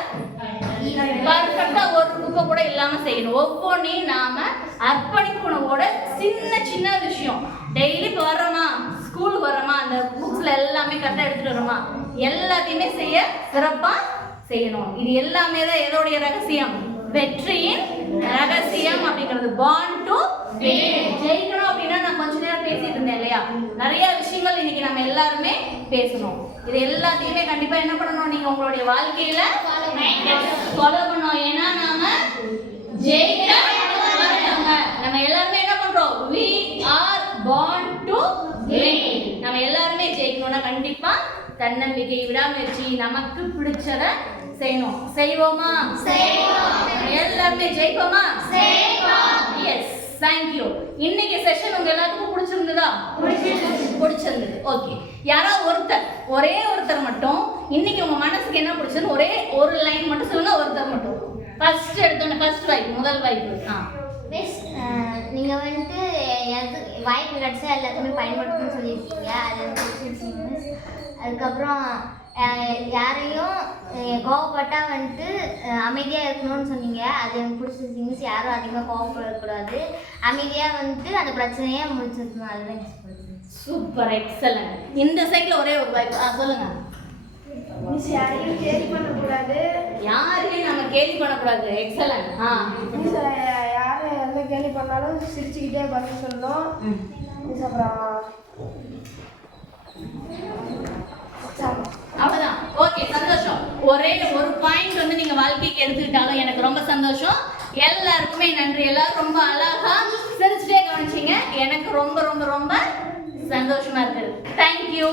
பர்ஃபெக்டா ஒரு குப்பை கூட இல்லாம செய்யணும். ஒவ்வொன்றையும் நாம அர்ப்பணிப்புணவோட சின்ன சின்ன விஷயம் டெய்லி இப்போ வர்றோமா, ஸ்கூலுக்கு வர்றோமா, அந்த புக்ஸ்ல எல்லாமே கரெக்டா எடுத்துட்டு வரோமா, எல்லாத்தையுமே செய்ய சிறப்பா செய்யணும். இது எல்லாமே தான் எதோடைய ரகசியம், வெற்றியின் ரகசியம் அப்படிங்கிறது. born to win. ஜெயிக்கணும் அப்படின்னா நான் கொஞ்ச நேரம் பேசிட்டு இருந்தேன் இல்லையா, நிறைய விஷயங்கள் இன்னைக்கு நம்ம எல்லாருமே பேசணும். இது எல்லாத்தையுமே கண்டிப்பா என்ன பண்ணணும், நீங்க உங்களுடைய வாழ்க்கையில ஃபாலோ பண்ணணும். ஏன்னா நாம ஜெயிக்க வரவங்க. நம்ம எல்லாருமே என்ன பண்றோம், we are born to win. நம்ம எல்லாருமே ஜெயிக்கணும்னா கண்டிப்பா தன்னம்பிக்கை, விடாமுயற்சி, நமக்கு பிடிச்சத செய்யணும். செய்வோமா? எல்லாருமே ஜெயிப்போமா? Yes, thank you. இன்னைக்கு செஷன் உங்க எல்லாத்துக்கும் பிடிச்சிருந்ததா? பிடிச்சிருந்தது. ஓகே, யாராவது ஒருத்தர், ஒரே ஒருத்தர் மட்டும் இன்னைக்கு உங்க மனசுக்கு என்ன பிடிச்சதுன்னு ஒரே ஒரு லைன் மட்டும் சொல்லுங்க. ஒருத்தர் மட்டும். ஃபர்ஸ்ட் எடுத்தோன்னே ஃபர்ஸ்ட் வாய்ப்பு, முதல் வாய்ப்பு. மிஸ், நீங்கள் வந்துட்டு எது வாய்ப்பு கிடச்சா எல்லாத்தையுமே பயன்படுத்தணும்னு சொல்லியிருக்கீங்க, அது பிடிச்சிருக்கீங்க மிஸ். அதுக்கப்புறம் யாரையும் கோவப்பட்டா வந்துட்டு அமைதியாக இருக்கணும்னு சொன்னீங்க, அது எனக்கு பிடிச்சிருக்கீங்க மிஸ். யாரும் அதிகமாக கோவப்படக்கூடாது, அமைதியாக வந்துட்டு அந்த பிரச்சனையே முடிச்சிருக்கணும், அதுதான் மிஸ் பிடிச்சிருந்துச்சு. Super, excellent. இந்த சைடில் ஒரே ஒரு வாய்ப்பு சொல்லுங்க. மிஸ் யாரையும் கேலி பண்ணக்கூடாது. யாரையும் நம்ம கேலி பண்ணக்கூடாது. எக்ஸலன்ட். மிஸ் யாரை எந்த கேலி பண்ணாலும் சிரிச்சுக்கிட்டே பதில் சொல்லணும் மிஸ். அப்புறம் அவ்வளவுதான். ஓகே, சந்தோஷம். ஒரே ஒரு பாயிண்ட் வந்து நீங்க வாழ்க்கைக்கு எடுத்துக்கிட்டாலும் எனக்கு ரொம்ப சந்தோஷம். எல்லாருக்குமே நன்றி. எல்லாரும் ரொம்ப அழகா சிரிச்சுட்டே கவனிச்சீங்க. எனக்கு ரொம்ப ரொம்ப ரொம்ப சந்தோஷமா இருக்கு. தேங்க்யூ.